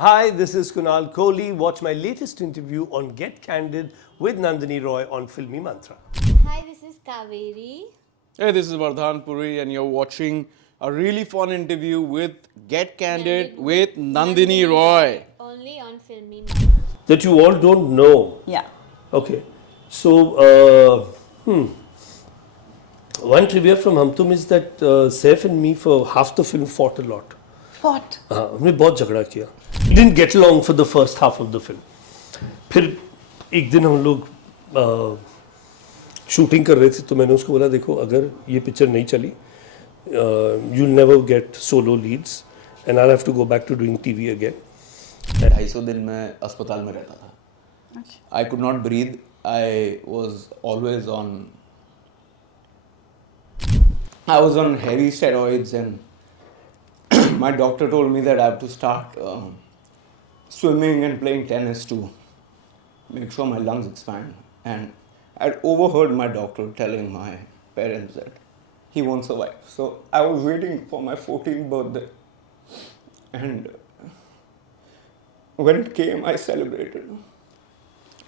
Hi, this is Kunal Kohli. Watch my latest interview on Get Candid with Nandini Roy on Filmy Mantra. Hi, this is Kaveri. Hey, this is Vardhan Puri, and you're watching a really fun interview with Get Candid with Nandini Roy. Only on Filmy Mantra. That you all don't know. Yeah. Okay. So, one trivia from Humtum is that Saif and me for half the film fought a lot. Fought. हाँ हमने बहुत झगड़ा किया. We didn't get along for the first half of the film. फिर एक दिन हम लोग शूटिंग कर रहे थे तो मैंने उसको बोला देखो अगर ये पिक्चर नहीं चली you'll never get solo leads and I'll have to go back to doing TV again. 250 दिन मैं अस्पताल में रहता था. I could not breathe. I was on heavy steroids, and my doctor told me that I have to start swimming and playing tennis to make sure my lungs expand. And I'd overheard my doctor telling my parents that he won't survive. So I was waiting for my 14th birthday, and when it came, I celebrated.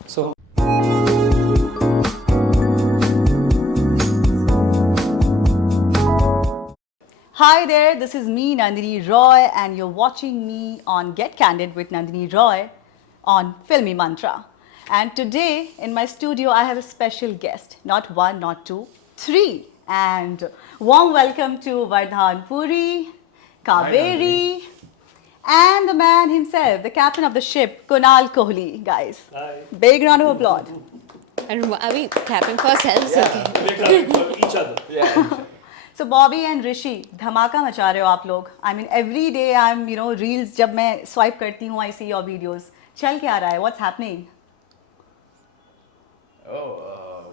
So. Hi there, this is me, Nandini Roy, and you're watching me on Get Candid with Nandini Roy on Filmy Mantra. And today in my studio, I have a special guest. Not one, not two, three. And warm welcome to Vardhan Puri, Kaveri, and the man himself, the captain of the ship, Kunal Kohli, guys. Hi. Big round of applause. And are we clapping for ourselves? Okay. Make up for each other. Yeah. So Bobby and Rishi, धमाका मचा रहे हो आप लोग. I mean every day I'm reels जब मैं swipe करती हूँ I see your videos. चल क्या रहा है? What's happening?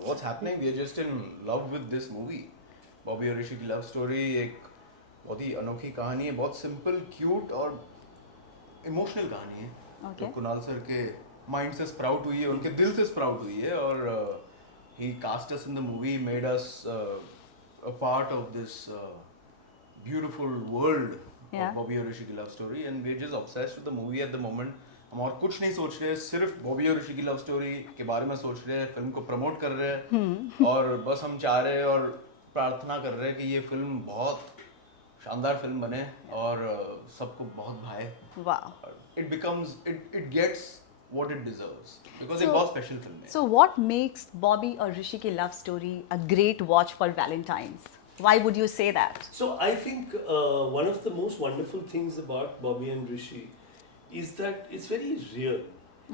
What's happening? We're just in love with this movie. Bobby और ऋषि की लव स्टोरी एक बहुत ही अनोखी कहानी है, बहुत सिंपल, क्यूट और इमोशनल कहानी है. Okay. तो कुणाल सर के माइंड से स्प्राउट हुई है, उनके दिल से स्प्राउट हुई है, और he cast us in the movie, made us a part of this beautiful world Yeah. of Bobby और ऋषि की love story, and we're just obsessed with the movie at the moment. हम और कुछ नहीं सोच रहे, सिर्फ बॉबी और ऋषि की लव स्टोरी के बारे में सोच रहे हैं, फिल्म को प्रमोट कर रहे हैं, और बस हम चाह रहे हैं और प्रार्थना कर रहे हैं कि ये फिल्म बहुत शानदार फिल्म बने और सबको बहुत भाए. Wow. It gets what it deserves because एक बहुत स्पेशल फिल्म है. So what makes Bobby और ऋषि की love story a great watch for Valentine's? Why would you say that? So I think one of the most wonderful things about Bobby and Rishi is that it's very real.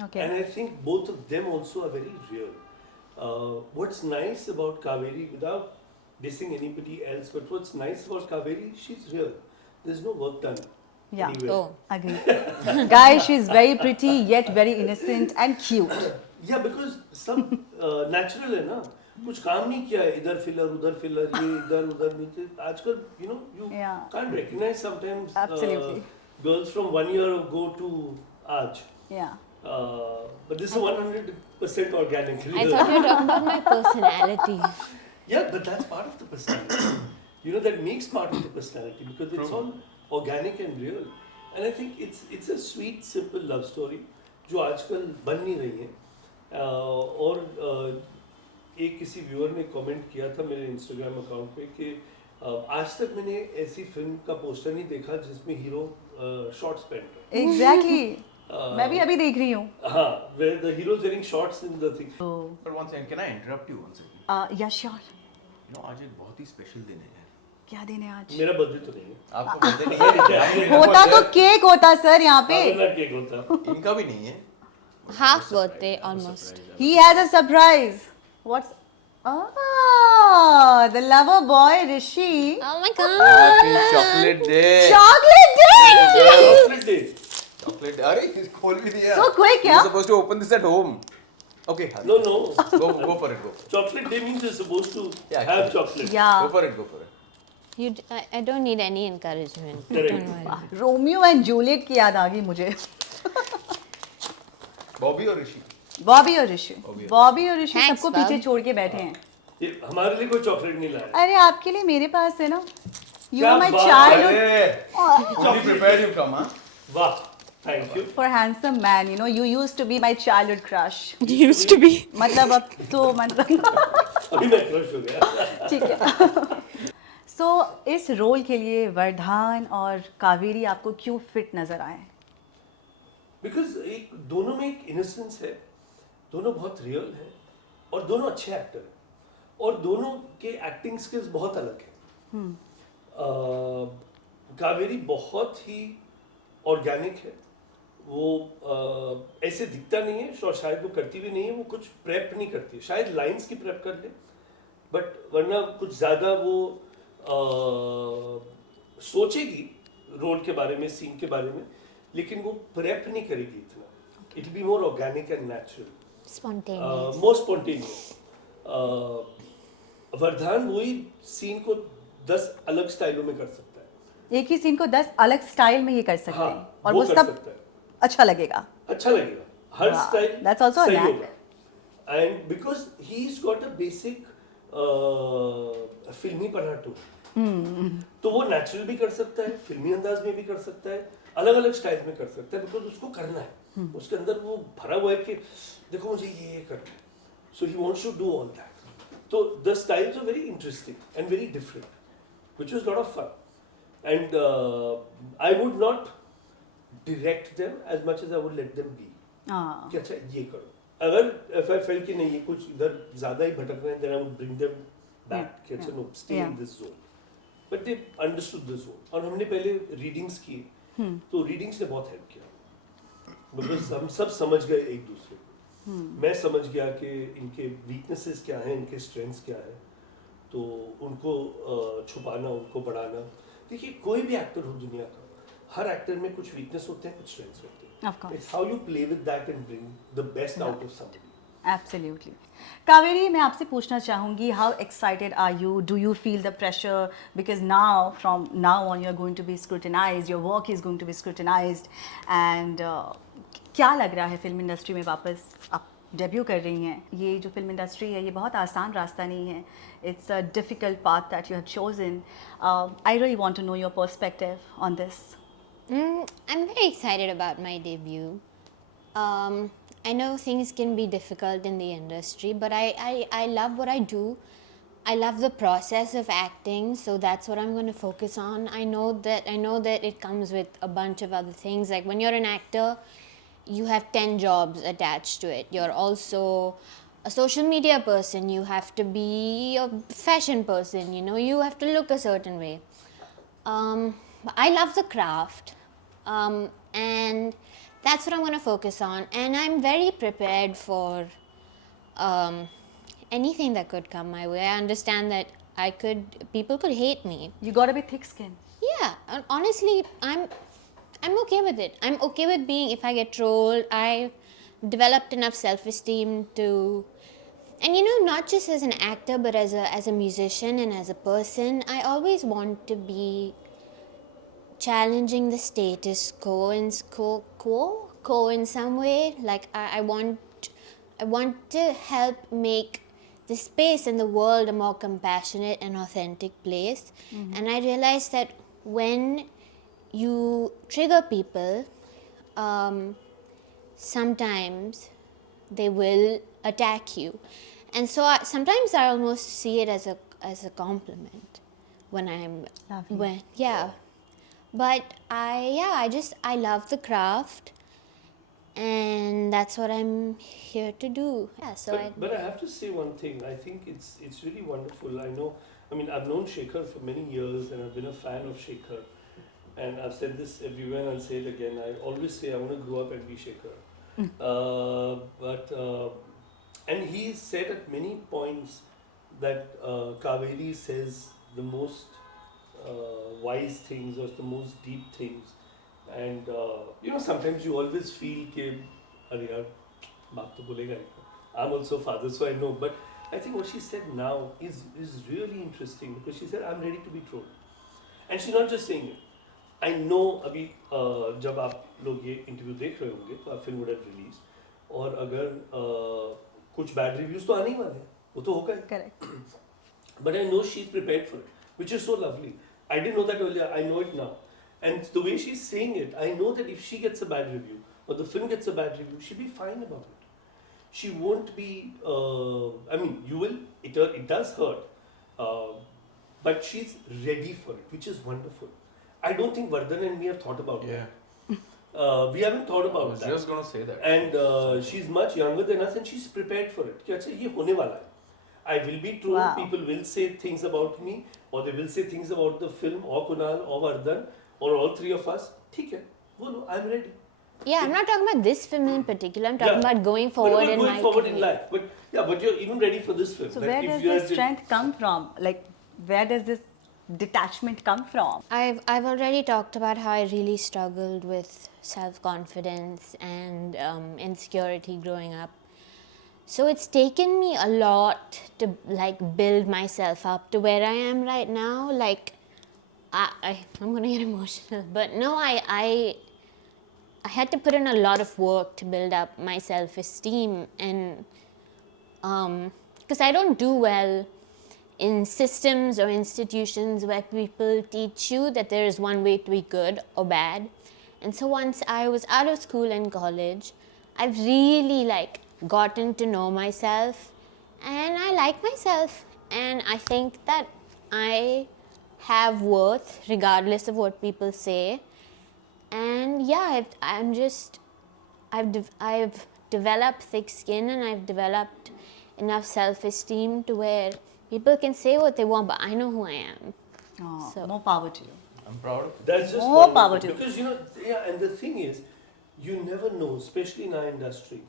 Okay. And I think both of them also are very real. What's nice about Kaveri, without dissing anybody else, but what's nice about Kaveri, she's real. There's no work done. Yeah. Anywhere. Oh. Agree. Guys, she's very pretty yet very innocent and cute. Yeah, because सब natural है ना. कुछ काम नहीं किया है, इधर filler उधर फिलर, ये इधर उधर नीचे. आजकल you Yeah. can't recognize sometimes Absolutely. girls from 1 year ago to aaj. Yeah. But this is 100% organic. I thought you were talking about my personality. Yeah, but that's part of the personality. That makes part of the personality because it's all organic and real. And I think it's a sweet, simple love story जो आजकल बन नहीं रही है. और एक किसी viewer ने कमेंट किया था मेरे इंस्टाग्राम अकाउंट पे कि आज तक मैंने ऐसी फिल्म का पोस्टर नहीं देखा जिसमें हीरो शॉर्ट्स पहन रहा है. Exactly. मैं भी अभी देख रही हूँ. हाँ, where the hero is wearing shorts in the thing. But one second, can I interrupt you one second? Yeah, sure. आज एक बहुत ही स्पेशल दिन है. क्या दिन है आज? मेरा बर्थडे तो नहीं है. आपको बर्थडे नहीं है? होता तो केक होता सर यहाँ पे. मेरा केक होता. इनका भी नहीं है. Half birthday almost. He has a surprise. What's? Oh, the lover boy Rishi. Oh my god. Happy chocolate day. Chocolate day. Chocolate day. Chocolate. अरे खोल भी दिया. So quick, yeah? You're supposed to open this at home. Okay. No. Go for it. Go. Chocolate day means you're supposed to Yeah, have actually. chocolate. Yeah. Go for it. I don't need any encouragement. Correct. Don't worry. Romeo and Juliet की याद आ गई मुझे. बॉबी और ऋषि. बॉबी और ऋषि. बॉबी और ऋषि Thanks, सबको Bob. पीछे छोड़ के बैठे हैं. ये हमारे लिए कोई चॉकलेट नहीं लाया. अरे आपके लिए मेरे पास है ना. You क्या are my बात childhood. Only prepared you from, huh? वाह. Thank you. For a handsome man, you know, you used to be my childhood crush. Used to be. मतलब अब तो मतलब अभी मैं क्रश हो गया. ठीक है. So इस रोल के लिए वरदान और कावेरी आपको क्यों फिट नजर आए? बिकॉज एक दोनों में एक इनोसेंस है, दोनों बहुत रियल हैं और दोनों अच्छे एक्टर हैं और दोनों के एक्टिंग स्किल्स बहुत अलग हैं. कावेरी बहुत ही ऑर्गेनिक है, वो ऐसे दिखता नहीं है और शायद वो करती भी नहीं है, वो कुछ प्रेप नहीं करती है, शायद लाइंस की प्रेप कर ले बट वरना कुछ ज़्यादा वो सोचेगी रोल के बारे में, सीन के बारे में, लेकिन वो प्रेप नहीं करेगी इतना. It will be more organic and natural, Spontaneous. More spontaneous. वरदान वही सीन को 10 अलग स्टाइलों में कर सकता है. एक ही सीन को 10 अलग स्टाइल में ये कर सकते हाँ, हैं और वो कर सब सकता है. अच्छा लगेगा. अच्छा लगेगा, हर Wow, style that's also a सही knack. होगा. And because he is got a basic फिल्मी पढ़ा टू, तो वो नेचुरल भी कर सकता है, फिल्मी अंदाज में भी कर सकता है, अलग अलग स्टाइल में कर सकता है, बिकॉज उसको करना है. उसके अंदर वो भरा हुआ है कि देखो मुझे ये करना है, so he wants to do all that. तो the styles are very interesting and very different, which was lot of fun. And I would not direct them as much as I would let them be. हाँ. कि अच्छा ये करो. अगर if I felt कि नहीं ये कुछ इधर ज़्यादा ही भटक रहे हैं, then I would bring them back. कि अच्छा no, stay in this zone. But they understood the zone. और हमने पहले readings किए, तो readings ने बहुत help किया. Because हम सब समझ गए एक दूसरे को. मैं समझ गया कि इनके weaknesses क्या हैं, इनके strengths क्या हैं. तो उनको छुपाना, उनको बढ़ाना. देखिए कोई भी एक्टर हो दुनिया का, हर एक्टर में कुछ वीकनेस होते हैं, कुछ स्ट्रेंथ्स होते हैं. Of course. It's how you play with that and bring the best out of somebody. Absolutely. Kaveri, मैं आपसे पूछना चाहूँगी, how excited are you? Do you feel the pressure? Because now, from now on, you're going to be scrutinized, your work is going to be scrutinized. And क्या लग रहा है film industry में वापस आप डेब्यू कर रही हैं? ये जो फिल्म इंडस्ट्री है, ये बहुत आसान रास्ता नहीं है. It's a difficult path that you have chosen. I really want to know your perspective on this. I'm very excited about my debut. I know things can be difficult in the industry, but I love what I do. I love the process of acting, so that's what I'm going to focus on. I know that it comes with a bunch of other things. Like when you're an actor, you have 10 jobs attached to it. You're also a social media person. You have to be a fashion person. You know, you have to look a certain way. I love the craft, and that's what I'm going to focus on. And I'm very prepared for anything that could come my way. I understand that people could hate me. You got a bit thick skin. Yeah, and honestly, I'm okay with it. I'm okay with being, if I get trolled, I developed enough self-esteem to, and you know, not just as an actor, but as a musician and as a person, I always want to be challenging the status quo in some way. Like I want to help make the space and the world a more compassionate and authentic place. And I realized that when you trigger people, sometimes they will attack you, and so sometimes I almost see it as a compliment when I'm Lovely. But I love the craft, and that's what I'm here to do. Yeah, so But I have to say one thing. I think it's really wonderful. I mean, I've known Shekhar for many years, and I've been a fan of Shekhar. And I've said this everywhere, and I'll say it again. I always say I want to grow up and be Shekhar. And he said at many points that Kaveri says the most wise things or the most deep things. And you know, sometimes you always feel कि अरे यार बाप तो बोलेगा ही. I'm also a father, so I know. But I think what she said now is really interesting, because she said I'm ready to be trolled, and she's not just saying it. I know अभी जब आप लोग ये interview देख रहे होंगे तो आप फिल्म वुड हैव रिलीज, और अगर कुछ बैड रिव्यूज तो आने ही वाले हैं, वो तो होगा ही. Correct. But I know she's prepared for it, which is so lovely. I didn't know that earlier. I know it now. And the way she's saying it, I know that if she gets a bad review or the film gets a bad review, she'll be fine about it. She won't be. I mean, you will. It does hurt, but she's ready for it, which is wonderful. I don't think Vardhan and me have thought about Yeah. that. We haven't thought I about was that. just gonna say that. And she's much younger than us, and she's prepared for it. कि अच्छा ये होने वाला है. I will be true. Wow. People will say things about me, or they will say things about the film, or Kunal, or Vardhan, or all three of us. ठीक है, बोलो. I'm ready. Yeah, I'm not talking about this film in particular. I'm talking Yeah. about going But forward we're in going my forward in career. life. But yeah, but you're even ready for this film. So that where if does you this had to- strength come from? Like, where does this detachment come from? I've already talked about how I really struggled with self-confidence and insecurity growing up. So it's taken me a lot to like build myself up to where I am right now. Like I'm gonna get emotional, but no, I had to put in a lot of work to build up my self-esteem, and because I don't do well in systems or institutions where people teach you that there is one way to be good or bad. And so once I was out of school and college, I've really like gotten to know myself, and I like myself, and I think that I have worth regardless of what people say. And yeah, I've developed thick skin, and I've developed enough self-esteem to where people can say what they want, but I know who I am. Oh, So- more power to you. I'm proud of it. That's just More wonderful. power to you. Because you know, yeah, and the thing is, you never know, especially in our industry,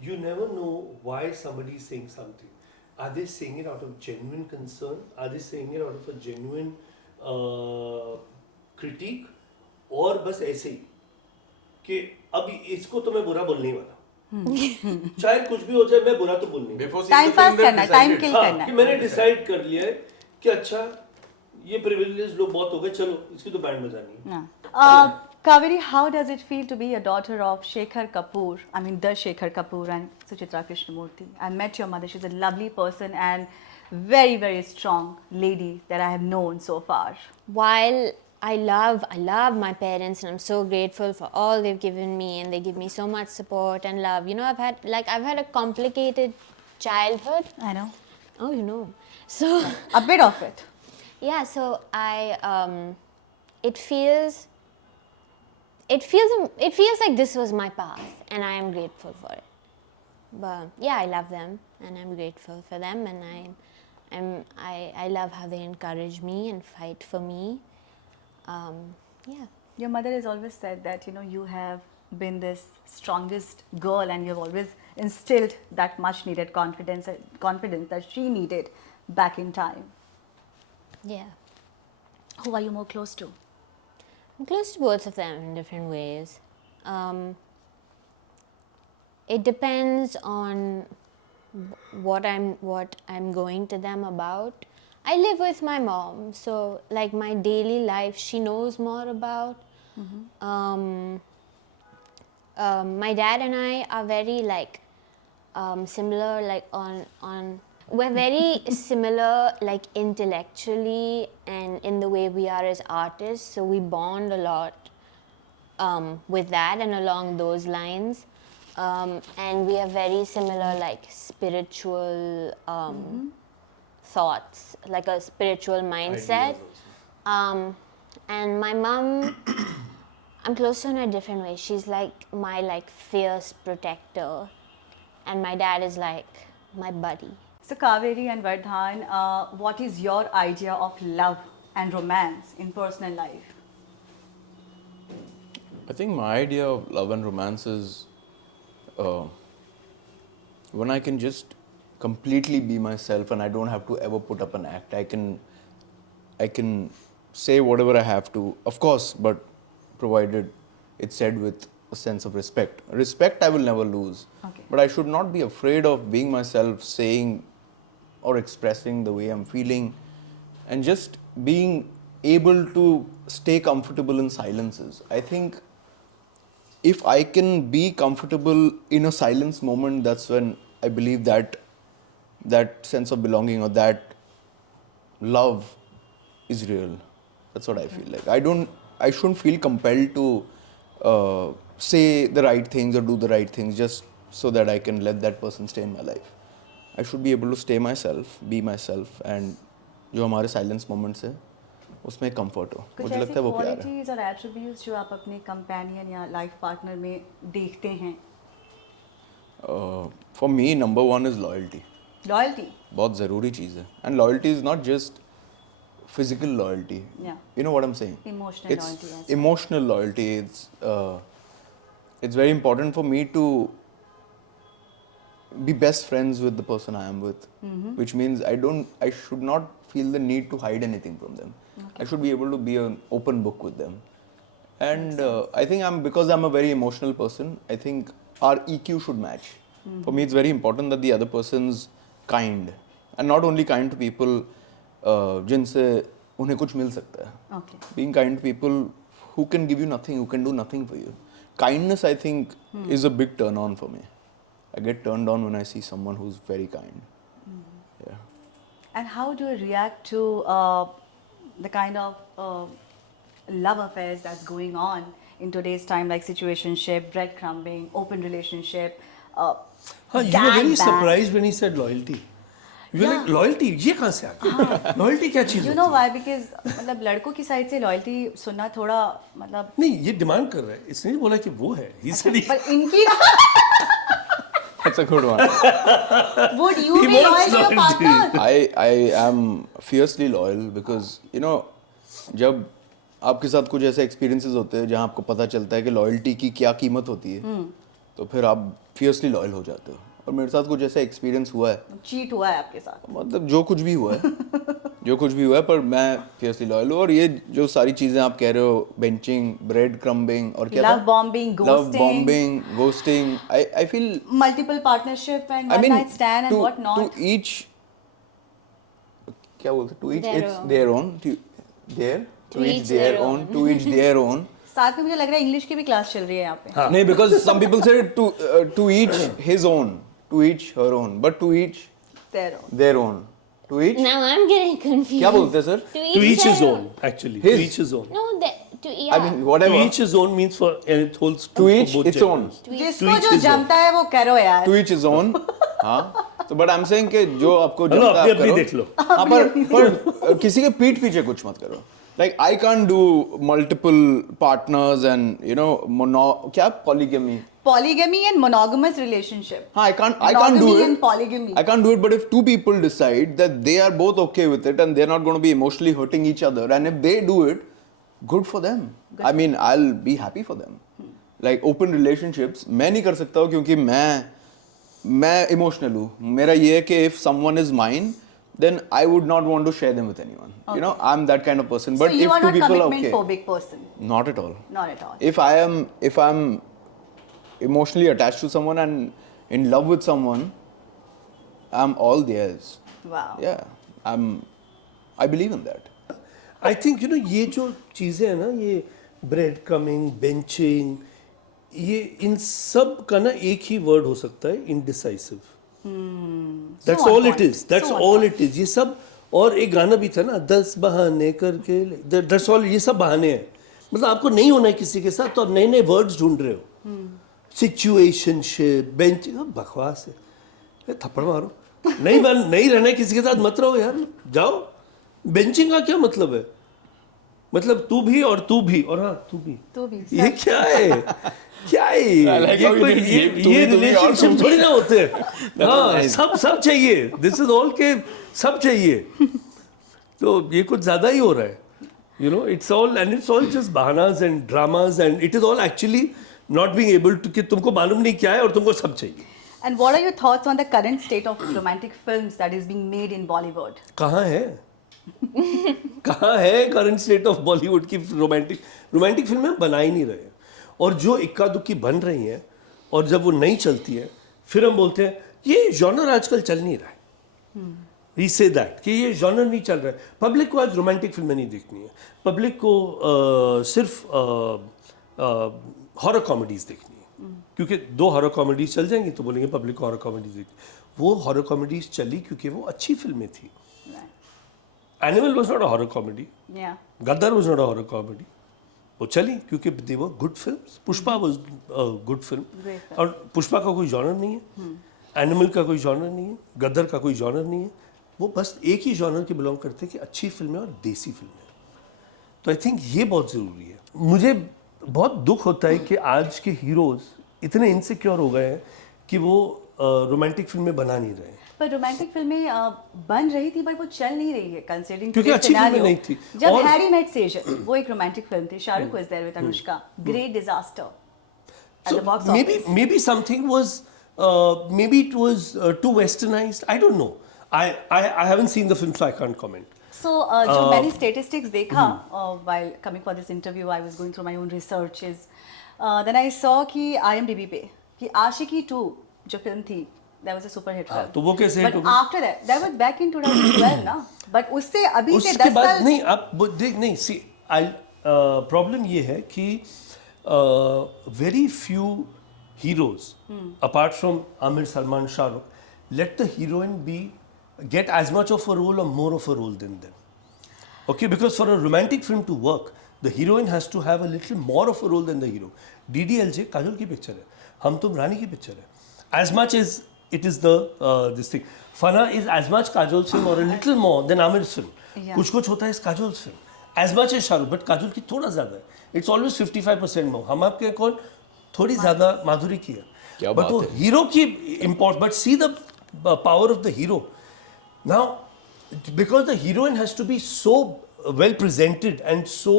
you never know why somebody is saying something. Are they saying it out of genuine concern? Are they saying it out of a genuine critique? और बस ऐसे ही कि अब इसको तो मैं बुरा बोलने ही वाला चाहे कुछ भी हो जाए मैं बुरा तो बोलने ही वाला। Before seeing Time the film, pass they've करना है, time decided. kill हाँ, करना कि है. मैंने डिसाइड कर लिया है कि अच्छा ये प्रिविलेज लोग बहुत हो गए चलो इसकी तो बैंड बजानी है। Yeah. Kaveri, how does it feel to be a daughter of Shekhar Kapoor? I mean, the Shekhar Kapoor and Suchitra Krishnamurti. I met your mother. She's a lovely person and very, very strong lady that I have known so far. While I love my parents, and I'm so grateful for all they've given me, and they give me so much support and love. You know, I've had a complicated childhood. I know. Oh, you know. So A bit of it. yeah, so it feels like this was my path, and I am grateful for it. But yeah, I love them, and I'm grateful for them, and I love how they encourage me and fight for me. Yeah. Your mother has always said that, you know, you have been this strongest girl and you've always instilled that much needed confidence that she needed back in time. Yeah. Who are you more close to? I'm close to both of them in different ways. It depends on what I'm going to them about. I live with my mom, so like my daily life, she knows more about. My dad and I are very like similar, like on we're very similar, like intellectually and in the way we are as artists. So we bond a lot with that and along those lines. And we have very similar, like spiritual thoughts, like a spiritual mindset. And my mom, I'm close to her in a different way. She's like my like fierce protector, and my dad is like my buddy. So, Kaveri and Vardhan, what is your idea of love and romance in personal life? I think my idea of love and romance is when I can just completely be myself and I don't have to ever put up an act. I can say whatever I have to, of course, but provided it's said with a sense of respect. Respect I will never lose. Okay. But I should not be afraid of being myself, saying or expressing the way I'm feeling, and just being able to stay comfortable in silences. I think if I can be comfortable in a silence moment, that's when I believe that sense of belonging or that love is real. That's what I feel like. I shouldn't feel compelled to say the right things or do the right things just so that I can let that person stay in my life. I should be able to stay myself, be myself, and जो हमारे silence moments है उसमें comfort हो. कुछ मुझे ऐसी लगता है वो प्यार है. क्वालिटीज और एट्रीब्यूट्स जो आप अपने कंपेनियन या लाइफ पार्टनर में देखते हैं? For me, number one is loyalty. Loyalty. बहुत ज़रूरी चीज़ है. And loyalty is not just physical loyalty. Yeah. You know what I'm saying? Emotional It's loyalty as well. emotional loyalty. It's very important for me to be best friends with the person I am with, which means I should not feel the need to hide anything from them. I should be able to be an open book with them. And I think because I'm a very emotional person, I think our EQ should match. For me, it's very important that the other person's kind, and not only kind to people जिनसे उन्हें कुछ मिल सकता है. Okay. Being kind to people who can give you nothing, who can do nothing for you. Kindness, I think, is a big turn on for me. I get turned on when I see someone who's very kind. Yeah. And how do you react to the kind of love affairs that's going on in today's time, like situationship, breadcrumbing, open relationship? हाँ, you were very surprised when he said loyalty. You were like, loyalty, ये कहाँ से आ गया? Loyalty क्या चीज़ You होती know है? why? Because मतलब लड़कों की साइड से लॉयल्टी सुनना थोड़ा मतलब नहीं, ये डिमांड कर रहा है. इसने नहीं बोला कि वो है. He said he- पर इनकी That's a good one. would you He be wants loyal to your loyalty. partner? I am fiercely loyal because you know जब आपके साथ कुछ ऐसे experiences होते हैं जहाँ आपको पता चलता है कि loyalty की क्या कीमत होती है, तो फिर आप fiercely loyal हो जाते हो. और मेरे साथ कुछ ऐसा experience हुआ है, चीट हुआ है आपके साथ? मतलब जो कुछ भी हुआ है, पर मैं fiercely loyal हूँ. और ये जो सारी चीजें आप कह रहे हो, benching, bread crumbing और क्या था? Love bombing, Love ghosting. bombing, ghosting. I feel Multiple partnership and I one mean, night stand and what not? to each, क्या बोलते? To each, Their it's own. their own. To each their own. To each their own. साथ में मुझे लग रहा है English की भी क्लास चल रही है यहाँ पे. नहीं, because some people say to each his own, to each her own, but to each Their own. their own. To each. Now I'm getting confused. क्या बोलते हैं sir? To each his their own, actually. His. To each his own. No, yeah. I mean, whatever. To each his own means for, and it holds To for each both its own. genders. जिसको each जो his own. जमता है वो करो यार. To each his own. हाँ. So but I'm saying कि जो आपको हेलो, जमता है अपनी आप देख करो. लो. हाँ, पर किसी के पीठ पीछे कुछ मत करो. Like I can't do multiple partners and you know क्या polygamy. Polygamy and monogamous relationship. हाँ, I can't do Monogamy it. and polygamy. I can't do it, but if two people decide that they are both okay with it and they're not going to be emotionally hurting each other, and if they do it, good for them. I mean, I'll be happy for them. Like open relationships, मैं नहीं कर सकता हूँ क्योंकि मैं emotional हूँ. मेरा ये है कि if someone is mine, then I would not want to share them with anyone. You know, I'm that kind of person. But so you if are two not people are commitment okay, phobic person. not at all. Not at all. If I'm emotionally attached to someone and in love with someone, I'm all theirs. Wow. Yeah, I believe in that. I think you know ये जो चीज़ें हैं ना, ये bread crumbing, benching, ये इन सब का ना एक ही word हो सकता है, indecisive. That's So on all it point. is. That's So on all point. it is. ये सब, और एक गाना भी था ना, 10 बहाने करके, that's all, ये सब बहाने हैं. मतलब आपको नहीं होना है किसी के साथ तो आप नए नए वर्ड्स ढूंढ रहे हो. Situationship, benching, बकवास है. ये थप्पड़ मारो. नहीं रहना है किसी के साथ, मत रहो यार, जाओ. बेंचिंग का क्या मतलब है? मतलब तू भी और तू भी और हाँ तू भी. तू भी. ये क्या है? क्या है I like ये how you कोई did ये ये तू भी और रिलेशनशिप तू भी. थोड़ी ना होते हैं. हाँ, सब चाहिए. दिस इज ऑल के सब चाहिए. तो ये कुछ ज्यादा ही हो रहा है. You know, it's all just bahanas and dramas, and it is all actually not being able to कि तुमको मालूम नहीं क्या है और तुमको सब चाहिए. And what are your thoughts on the current state of romantic films that is being made in Bollywood? कहाँ है? कहाँ है करंट स्टेट ऑफ बॉलीवुड की रोमांटिक फिल्में बना ही नहीं रहे. और जो इक्का दुक्की बन रही हैं और जब वो नहीं चलती है फिर हम बोलते हैं ये जॉनर आजकल चल नहीं रहा है. वी से दैट कि ये जॉनर नहीं चल रहा है. पब्लिक को आज रोमांटिक फिल्में नहीं देखनी है. पब्लिक को सिर्फ हॉरर कॉमेडीज देखनी है. क्योंकि 2 हॉरर कॉमेडीज चल जाएंगी तो बोलेंगे पब्लिक को हॉरर कॉमेडीज देखनी. वो हॉरर कॉमेडीज चली क्योंकि वो अच्छी फिल्में थी. Animal was not a horror comedy. Yeah. Gaddar was not a horror comedy. वो चली क्योंकि they were good films. Pushpa was good film. और पुष्पा का कोई जॉनर नहीं है, एनिमल का कोई जॉनर नहीं है, गदर का कोई जॉनर नहीं है. वो बस एक ही जॉनर के बिलोंग करते हैं कि अच्छी फिल्में और देसी फिल्में. तो आई थिंक ये बहुत ज़रूरी है. मुझे बहुत दुख होता है कि आज के हीरोज इतने इनसिक्योर हो गए हैं कि वो रोमांटिक फिल्में बना नहीं रहे. पर रोमांटिक फिल्में बन रही थी बट वो चल नहीं रही है कंसीडरिंग क्योंकि अच्छी फिल्में नहीं थी. जब और हैरी मेट सेजल वो एक रोमांटिक फिल्म थी, Shahrukh was there with Anushka, great disaster at the box office. maybe something was maybe it was too westernized. I don't know. I haven't seen the film, so I can't comment. So, जो मैंने statistics देखा while coming for this interview, I was going through my own researches. Then I saw कि IMDb पे कि आशिकी 2 जो film थी, that was a super hit film. तो वो कैसे hit हो But गई? after that was back in 2012 ना. But उससे अभी से उसके 10 बाद साल नहीं. आप देख नहीं. See, प्रॉब्लम ये है कि very few heroes apart from Amir, Salman, Shah Rukh, let the heroine get as much of a role or more of a role than them. Okay, because for a romantic film to work, the heroine has to have a little more of a role than the hero. DDLJ Kajol की picture है, हम तुम रानी की picture है. As much as it is the this thing, Fana is as much Kajol's film or a little more than Amir's film. Yeah. कुछ कुछ होता है इस Kajol's film. As much as Shahrukh, but Kajol की थोड़ा ज़्यादा है. It's always 55% more. हम आपके कौन थोड़ी ज़्यादा माधुरी की है. क्या But बात वो है. hero की import. But see the power of the hero. Now, because the heroine has to be so well presented and so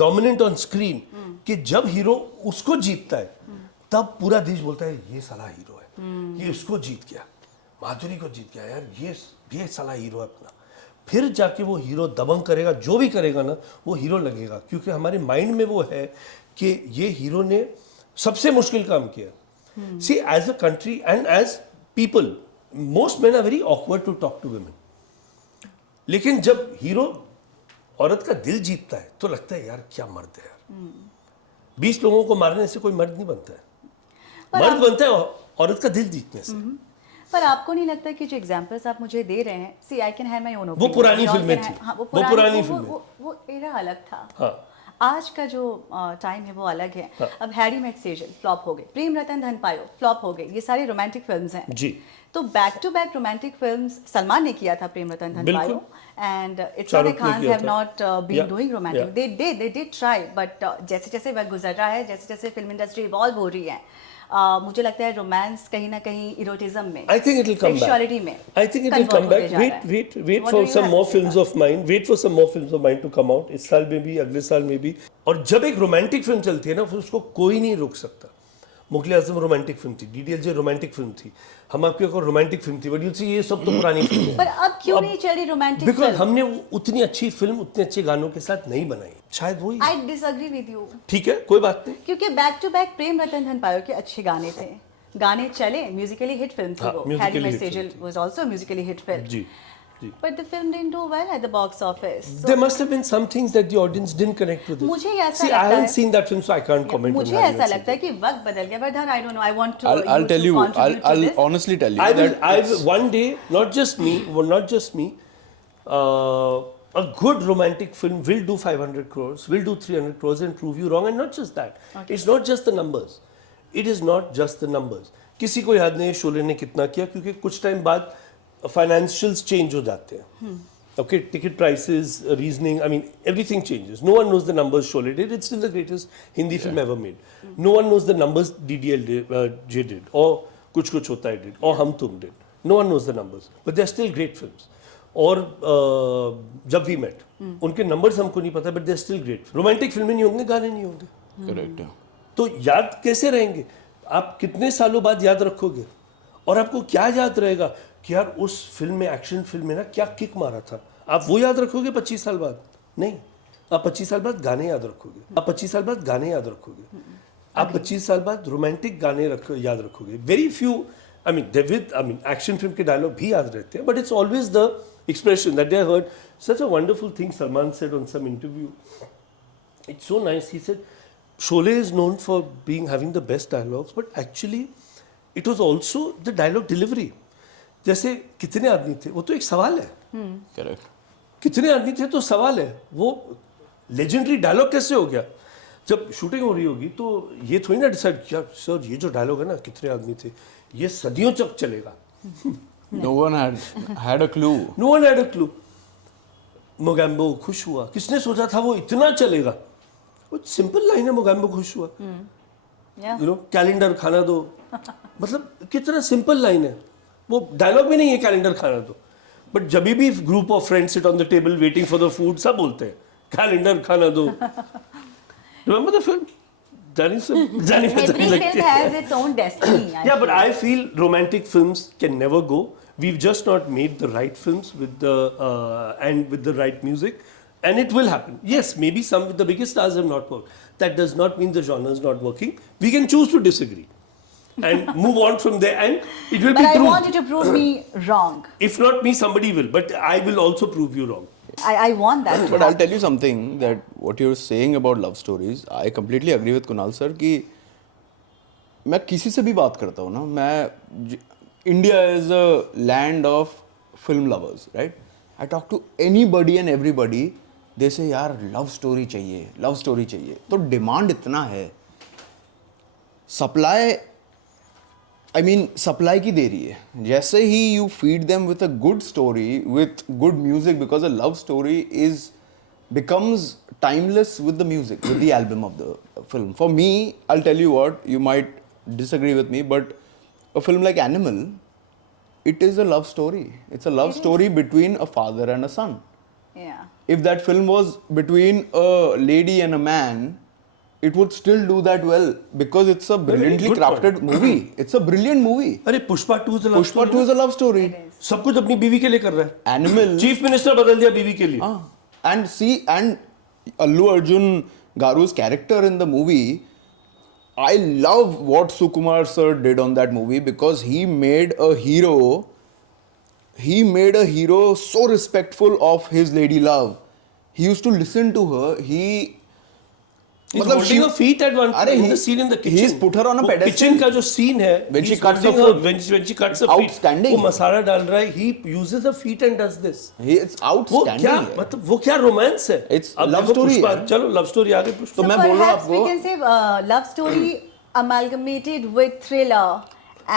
dominant on screen कि जब हीरो उसको जीतता है तब पूरा देश बोलता है ये साला हीरो है, ये उसको जीत गया, माधुरी को जीत गया यार, ये साला हीरो है अपना. फिर जाके वो हीरो दबंग करेगा, जो भी करेगा ना वो हीरो लगेगा, क्योंकि हमारे माइंड में वो है कि ये हीरो ने सबसे मुश्किल काम किया. See as a country and as people, most men are very awkward to talk to women. लेकिन जब हीरो औरत का दिल जीतता है तो लगता है यार क्या मर्द है यार. 20 लोगों को मारने से कोई मर्द नहीं बनता है, मर्द बनता है औरत का दिल जीतने से. पर आपको नहीं लगता कि जो एग्जांपल्स आप मुझे दे रहे हैं, see I can have my own opinion, वो पुरानी फिल्में थी. हाँ, वो पुरानी फिल्में, फिल्में. वो एरा अलग था. हाँ. आज का जो टाइम है वो अलग है. अब हैरी मेट सेजल फ्लॉप हो गए, प्रेम रतन धन पायो फ्लॉप हो गए, ये सारी रोमांटिक फिल्म्स हैं जी. तो back to back romantic films Salman ने किया था, प्रेम रतन धन बिल्कुल. पायो, एंड इट्स शाहरुख ने खान किया हैव था. Not been Yeah, doing romantic. yeah. They did try, but जैसे जैसे वक्त गुजर रहा है, जैसे जैसे फिल्म इंडस्ट्री इवॉल्व हो रही है, मुझे लगता है रोमांस कहीं ना कहीं इरोटिज्म में, I think it will come back. sexuality में I think it will convert come back. होते जा रहा है. Wait What for do you some have more to say films about of mine. Wait for some more films of mine to come out. इस साल में भी, अगले साल में भी. और जब एक रोमांटिक फिल्म चलती है ना, फिर उसको कोई नहीं रोक सकता. मुगले आजम रोमांटिक फिल्म थी, DDLJ रोमांटिक फिल्म थी, हम आपके को रोमांटिक फिल्म थी. बट यू सी ये सब तो पुरानी फिल्म है. पर अब क्यों नहीं चली रोमांटिक बिकॉज फिल्म? हमने उतनी अच्छी फिल्म उतने अच्छे गानों के साथ नहीं बनाई. शायद वही. आई डिसएग्री विद यू, ठीक है, कोई बात नहीं. क्योंकि back to back Prem Ratan Dhan पायो के अच्छे गाने थे, गाने चले, म्यूजिकली हिट फिल्म थी हाँ, वो. musically Harry met hit film Sejal थी. Was also musically hit film, जी. जी. But the film didn't do well at the box office. There must have been some things that the audience didn't connect with it. मुझे ऐसा See, I लगता haven't है- seen that film, so I can't comment on मुझे Harry ऐसा Met लगता है Singh. कि वक्त बदल गया, but I don't know, I want to I'll tell you, I'll this. honestly tell you I will, that one day, not just me, a good romantic film will do 500 crores, will do 300 crores and prove you wrong. And not just that. It's not just the numbers. It is not just the numbers. किसी को याद नहीं है शोले ने कितना किया, क्योंकि कुछ टाइम बाद फाइनेंशियल्स चेंज हो जाते हैं. Okay, ticket prices, reasoning, I mean, everything changes. No one knows the numbers Sholay did. It's still the greatest Hindi film ever made. No one knows the numbers DDLJ did, or Kuch Kuch Hota Hai did, or Hum Tum did. No one knows the numbers. But they're still great films. और जब we met, उनके numbers हमको नहीं पता, but they're still great. Romantic फिल्में नहीं होंगे, गाने नहीं होंगे. Correct. तो याद कैसे रहेंगे? आप कितने सालों बाद याद रखोगे? और आपको क्या याद रहेगा कि यार उस फिल्म में, एक्शन फिल्म में ना क्या किक मारा था? आप वो याद रखोगे 25 साल बाद? नहीं. आप 25 साल बाद गाने याद रखोगे. आप 25 साल बाद गाने याद रखोगे. आप 25 साल बाद रोमांटिक गाने याद रखोगे. Very few, I mean action film के डायलॉग भी याद रहते हैं, but it's always the expression that they heard. Such a wonderful thing Salman said on some interview. It's so nice. He said, Sholay is known for having the best dialogues, but actually it was also the dialogue delivery. जैसे कितने आदमी थे, वो तो एक सवाल है. Correct. कितने आदमी थे तो सवाल है. वो लेजेंडरी डायलॉग कैसे हो गया? जब शूटिंग हो रही होगी तो ये थोड़ी ना डिसाइड किया सर ये जो डायलॉग है ना कितने आदमी थे ये सदियों तक चलेगा. No one had a clue. No one had a clue. Mogambo खुश हुआ. किसने सोचा था वो इतना चलेगा? वो सिंपल लाइन है मोगैम्बो खुश हुआ. Yeah. यू नो कैलेंडर खाना दो. मतलब कितना सिंपल लाइन है. वो डायलॉग भी नहीं है कैलेंडर खाना दो. बट जब भी group of friends sit on the table waiting for the food सब बोलते हैं कैलेंडर खाना दो. Remember the film? जानी Every बताने लगती film है. has its own destiny. Yeah, but I feel romantic films can never go. We've just not made the right films with the and with the right music, and it will happen. Yes, maybe some with the biggest stars have not worked. That does not mean the genre is not working. We can choose to disagree and move on from there, and it will But be I proved. want you to prove me wrong. If not me, somebody will. But I will also prove you wrong. I want that to But I'll happen. tell you something that what you're saying about love stories, I completely agree with Kunal sir कि मैं किसी से भी बात करता हूँ ना मैं India is a land of film lovers, right? I talk to anybody and everybody, they say यार love story चाहिए तो demand इतना है supply I mean supply की देरी है जैसे ही you feed them with a good story with good music because a love story is becomes timeless with the music with the album of the film. For me, I'll tell you what, you might disagree with me, but a film like Animal, it is a love story. It's a love story between a father and a son. Yeah. If that film was between a lady and a man, it would still do that well because it's a brilliantly good crafted movie. It's a brilliant movie. अरे Pushpa 2 is a love Pushpa story. 2 is a love story. सब कुछ अपनी बीवी के लिए कर रहा है. Animal. चीफ मिनिस्टर बदल दिया बीवी के लिए. And see, and Allu Arjun Garu's character in the movie, I love what Sukumar sir did on that movie because he made a hero. He made a hero so respectful of his lady love. He used to listen to her. He's holding her feet at one point in the scene in the kitchen. He's put her on a वो pedestal. Kitchen का जो scene है, When she he's cuts her holding foot. when she cuts her feet, Outstanding. वो मसाला डाल रहा है, he uses her feet and does this. It's वो outstanding. क्या मतलब वो क्या रोमांस है? It's अब love देखो story पुष्पा, है. चलो लव स्टोरी आगे पुष्पा. तो So मैं बोल रहा हूँ perhaps we आपको can say love story amalgamated with thriller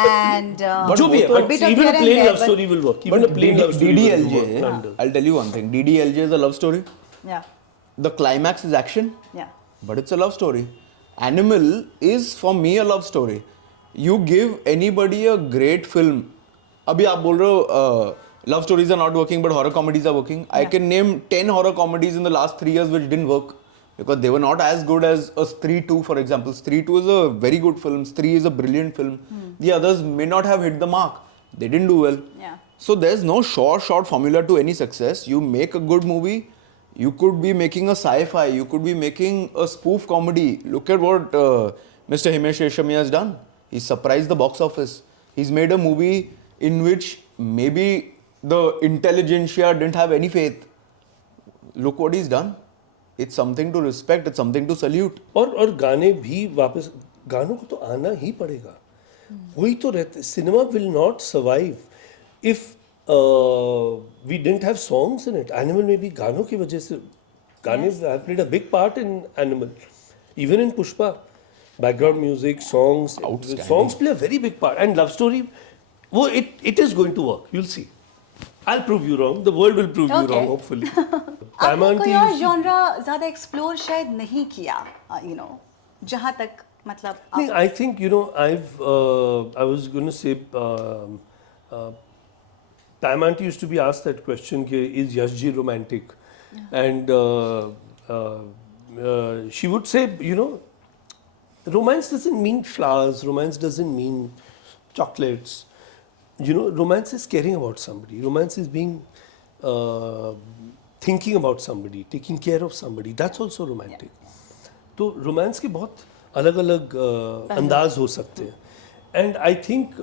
and जो भी है, a but bit of even here a and plain there, love but- story will work. Even a plain love story will work. DDLJ, None does. I'll tell you one thing. DDLJ is a love story. Yeah. The climax is action. Yeah. But it's a love story. Animal is for me a love story. You give anybody a great film. अभी आप बोल रहे हो love stories are not working but horror comedies are working. I can name 10 horror comedies in the last 3 years which didn't work because they were not as good as a Stree 2 for example. Stree 2 is a very good film. Stree is a brilliant film. The others may not have hit the mark. They didn't do well. Yeah. So there's no short formula to any success. You make a good movie. You could be making a sci-fi. You could be making a spoof comedy. Look at what Mr. Himesh Reshammiya has done. He's surprised the box office. He's made a movie in which maybe the intelligentsia didn't have any faith. Look what he's done. It's something to respect. It's something to salute. और गाने भी वापस गानों को तो आना ही पड़ेगा. वही तो रहते. Cinema will not survive if we didn't have songs in it. Animal में भी गानों की वजह से गाने have played a big part in Animal. Even in Pushpa, background music, songs, Outstanding. songs play a very big part. And love story, वो it is going to work. You'll see. I'll prove you wrong. The world will prove you Okay. wrong. Hopefully. आपने Paimon कोई की- और genre ज़्यादा explore शायद नहीं किया, जहाँ तक मतलब No, I think I was going to say Paimon used to be asked that question is Yashji romantic? And she would say, romance doesn't mean flowers, romance doesn't mean chocolates. Romance is caring about somebody. Romance is being thinking about somebody, taking care of somebody. That's also romantic. तो romance के बहुत अलग अलग अंदाज हो सकते हैं. And I think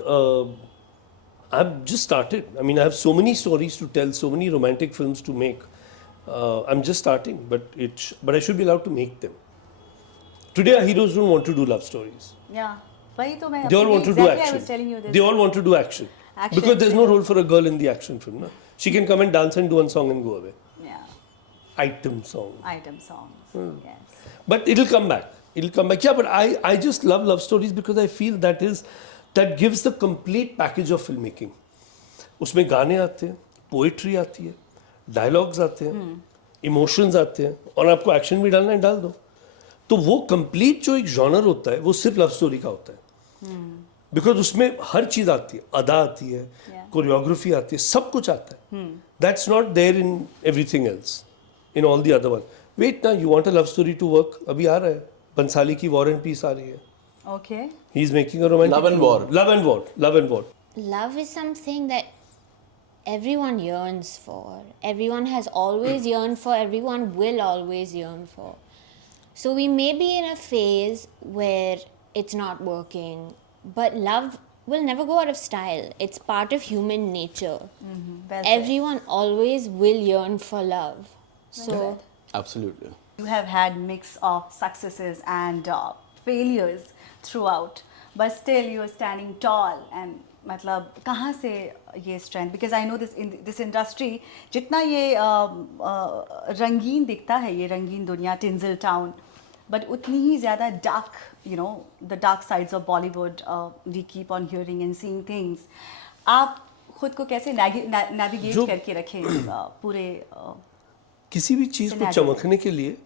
I have just started. I mean I have so many stories to tell, so many romantic films to make. I am just starting, but I should be allowed to make them. Today our heroes don't want to do love stories. Yeah. वही तो मैं They all want to do exactly I was action. telling you this. They all want to do action. Action, Because there's no yeah. role for a girl in the action film. No? She can come and dance and do one song and go away. Yeah. Item song. Item songs. Yes. But it'll come back. It'll come back. Yeah, but I just love love stories because I feel that gives the complete package of filmmaking. उसमें गाने आते हैं, poetry आती है, dialogues आते हैं, emotions आते हैं, और आपको एक्शन भी डालना है डाल दो. तो वो कंप्लीट जो एक जॉनर होता है वो सिर्फ लव स्टोरी का होता है. बिकॉज उसमें हर चीज आती है, अदा आती है, कोरियोग्राफी आती है, सब कुछ आता है. That's not there in everything else, in all the other one. Wait ना, you want a love story to work, अभी आ रहा है बंसाली की वॉर एंड पीस आ रही है. Okay. He is making a romantic Love and War. Love and war, love and war. Love is something that everyone yearns for. Everyone has always yearned for, everyone will always yearn for. So we may be in a phase where it's not working, but love will never go out of style. It's part of human nature. Well said. Everyone always will yearn for love. So Absolutely. You have had mix of successes and failures throughout, but still you are standing tall. And मतलब कहाँ से ये strength? Because I know this industry, जितना ये रंगीन दिखता है, ये रंगीन दुनिया, Tinsel Town, but उतनी ही ज़्यादा dark, you know, the dark sides of Bollywood. We keep on hearing and seeing things. आप खुद को कैसे navigate करके रखें इस पूरे किसी भी चीज को चमकने के लिए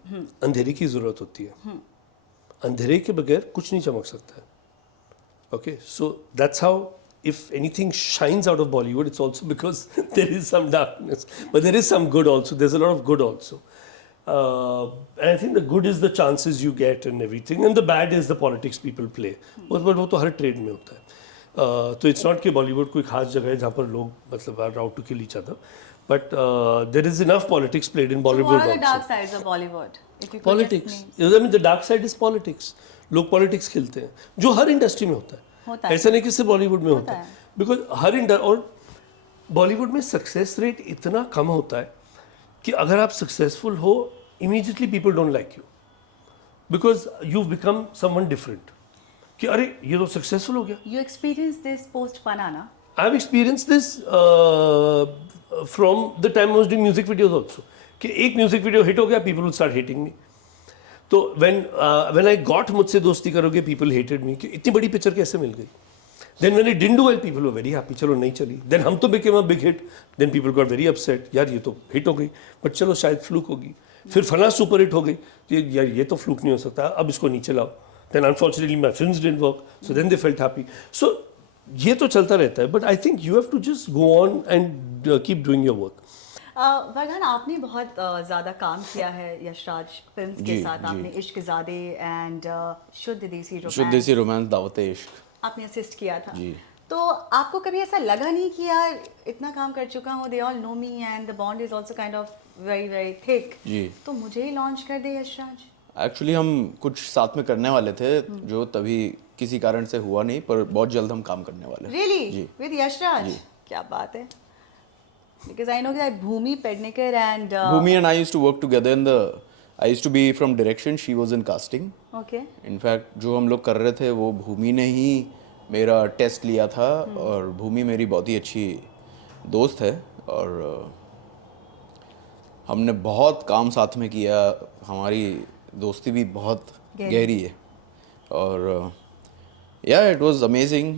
अंधेरे की जरूरत होती है. अंधेरे के बगैर कुछ नहीं चमक सकता है. Okay, so that's how if anything shines out of Bollywood, it's also because there is some darkness, but there is some good also. There's a lot of good also. And I think the good is the chances you get and everything, and the bad is the politics people play. But वो तो हर trade में होता है. तो it's not कि बॉलीवुड कोई खास जगह है जहाँ पर लोग मतलब are out to kill each other. But there is enough politics played in So Bollywood what are the also. dark sides of Bollywood? If you could Politics. just name. I mean, the dark side is politics. लोग politics खेलते हैं, जो हर industry में होता है. ऐसा नहीं कि सिर्फ बॉलीवुड में होता है. बिकॉज हर और बॉलीवुड में सक्सेस रेट इतना कम होता है कि अगर आप सक्सेसफुल हो, immediately people don't like you because you become someone different. कि अरे ये तो सक्सेसफुल हो गया. You experienced this post Panana. I have experienced this from the time I was doing music videos also. कि एक म्यूजिक वीडियो हिट हो गया, people will start hating me. तो when I got मुझसे दोस्ती करोगे, people hated me कि इतनी बड़ी पिक्चर कैसे मिल गई. Then when I didn't do well, people were very happy. चलो नहीं चली. Then हम तो became a big hit. Then people got very upset. यार ये तो हिट हो गई, but चलो शायद फ्लूक होगी. फिर फला सुपर हिट हो गई. यार ये तो फ्लूक नहीं हो सकता, अब इसको नीचे लाओ. Then unfortunately my films didn't work. So then they felt happy. So ये तो चलता रहता है. But I think you have to just go on and keep doing your work. वरदान, आपने बहुत ज़्यादा काम किया है यशराज फिल्म्स के जी, साथ. जी. आपने इश्क ज़ादे एंड शुद्ध देसी रोमांस, शुद्ध देसी रोमांस, दावत इश्क. आपने असिस्ट किया था. जी. तो आपको कभी ऐसा लगा नहीं कि यार इतना काम कर चुका हूँ, they all know me and the bond is also kind of very very thick, जी. तो मुझे ही लॉन्च कर दे यशराज? एक्चुअली हम कुछ साथ में करने वाले थे, जो तभी किसी कारण से हुआ नहीं, पर बहुत जल्द हम काम करने वाले हैं. रियली जी. विद यशराज? जी. क्या बात है. Because I know that Bhumi Pednekar and Bhumi and I used to work together in the. I used to be from direction. She was in casting. okay. In fact जो हम लोग कर रहे थे वो भूमि ने ही मेरा टेस्ट लिया था, और भूमि मेरी बहुत ही अच्छी दोस्त है, और हमने बहुत काम साथ में किया. हमारी दोस्ती भी बहुत गहरी है, और या it was amazing.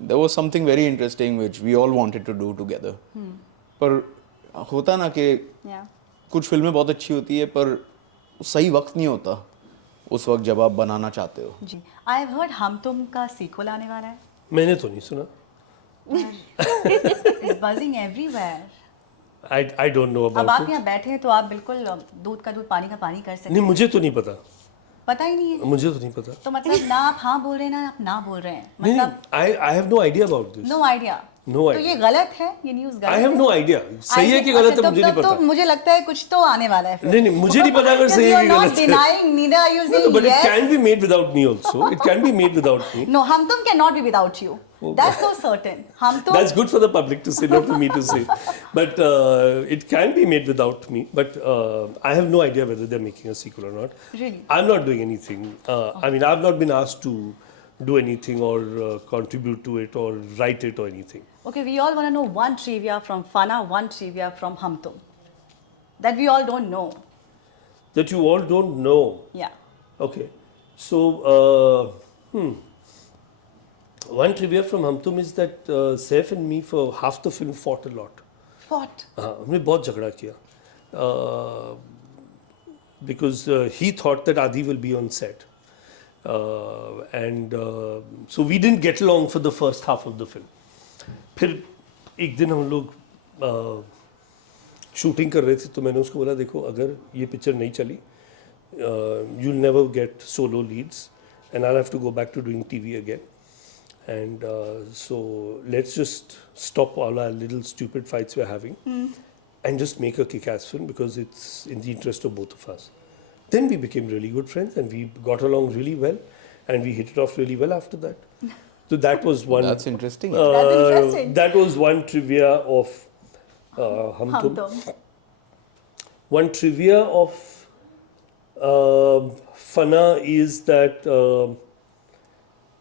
There was something very interesting which we all wanted to do together. पर होता ना कि Yeah. कुछ फिल्में बहुत अच्छी होती है, पर सही वक्त नहीं होता उस वक्त जब आप बनाना चाहते हो. जी. I have heard हम तुम का सीक्वल आने वाला है. मैंने तो नहीं सुना. It's buzzing everywhere. I don't know अब about आप it. यहाँ बैठे हैं तो आप बिल्कुल दूध का दूध पानी का पानी कर सकते नहीं, हैं. मुझे तो नहीं पता. पता ही नहीं है. मुझे तो नहीं पता. तो मतलब ना आप हाँ बोल रहे हैं ना आप ना बोल रहे हैं. नहीं, मतलब I have no idea about this. No idea. No तो idea. ये गलत है, ये न्यूज़ गलत I have है. no idea. सही है कि गलत है मुझे नहीं तो पता. मुझे लगता है कुछ तो आने वाला है. नहीं, नहीं, मुझे नहीं पता अगर सही है कि गलत है. denying, neither are you No, saying but it yes. can be made without me also. It can be made without me. No, हम तुम cannot be without you. That's so certain. हम तुम. That's good for the public to say, not for me to say. But it can be made without me. But I have no idea whether they're making a sequel or not. Really? I'm not doing anything. I mean, I've not been asked to do anything or contribute to it or write it or anything. Okay, we all want to know one trivia from Fana, one trivia from Hum Tum. That we all don't know. That you all don't know. Yeah. Okay. So, one trivia from Hum Tum is that Saif and me for half the film fought a lot. What? हाँ हमने बहुत झगड़ा किया because he thought that Adi will be on set and so we didn't get along for the first half of the film. फिर एक दिन हम लोग शूटिंग कर रहे थे तो मैंने उसको बोला देखो अगर ये पिक्चर नहीं चली you'll never get solo leads and I'll have to go back to doing TV again. And so let's just stop all our little stupid fights we're having and just make a kick-ass film because it's in the interest of both of us. Then we became really good friends and we got along really well and we hit it off really well after that. So that was one. That's interesting. That's interesting. That was one trivia of Hum Hum Tum. Tum. One trivia of Fana is that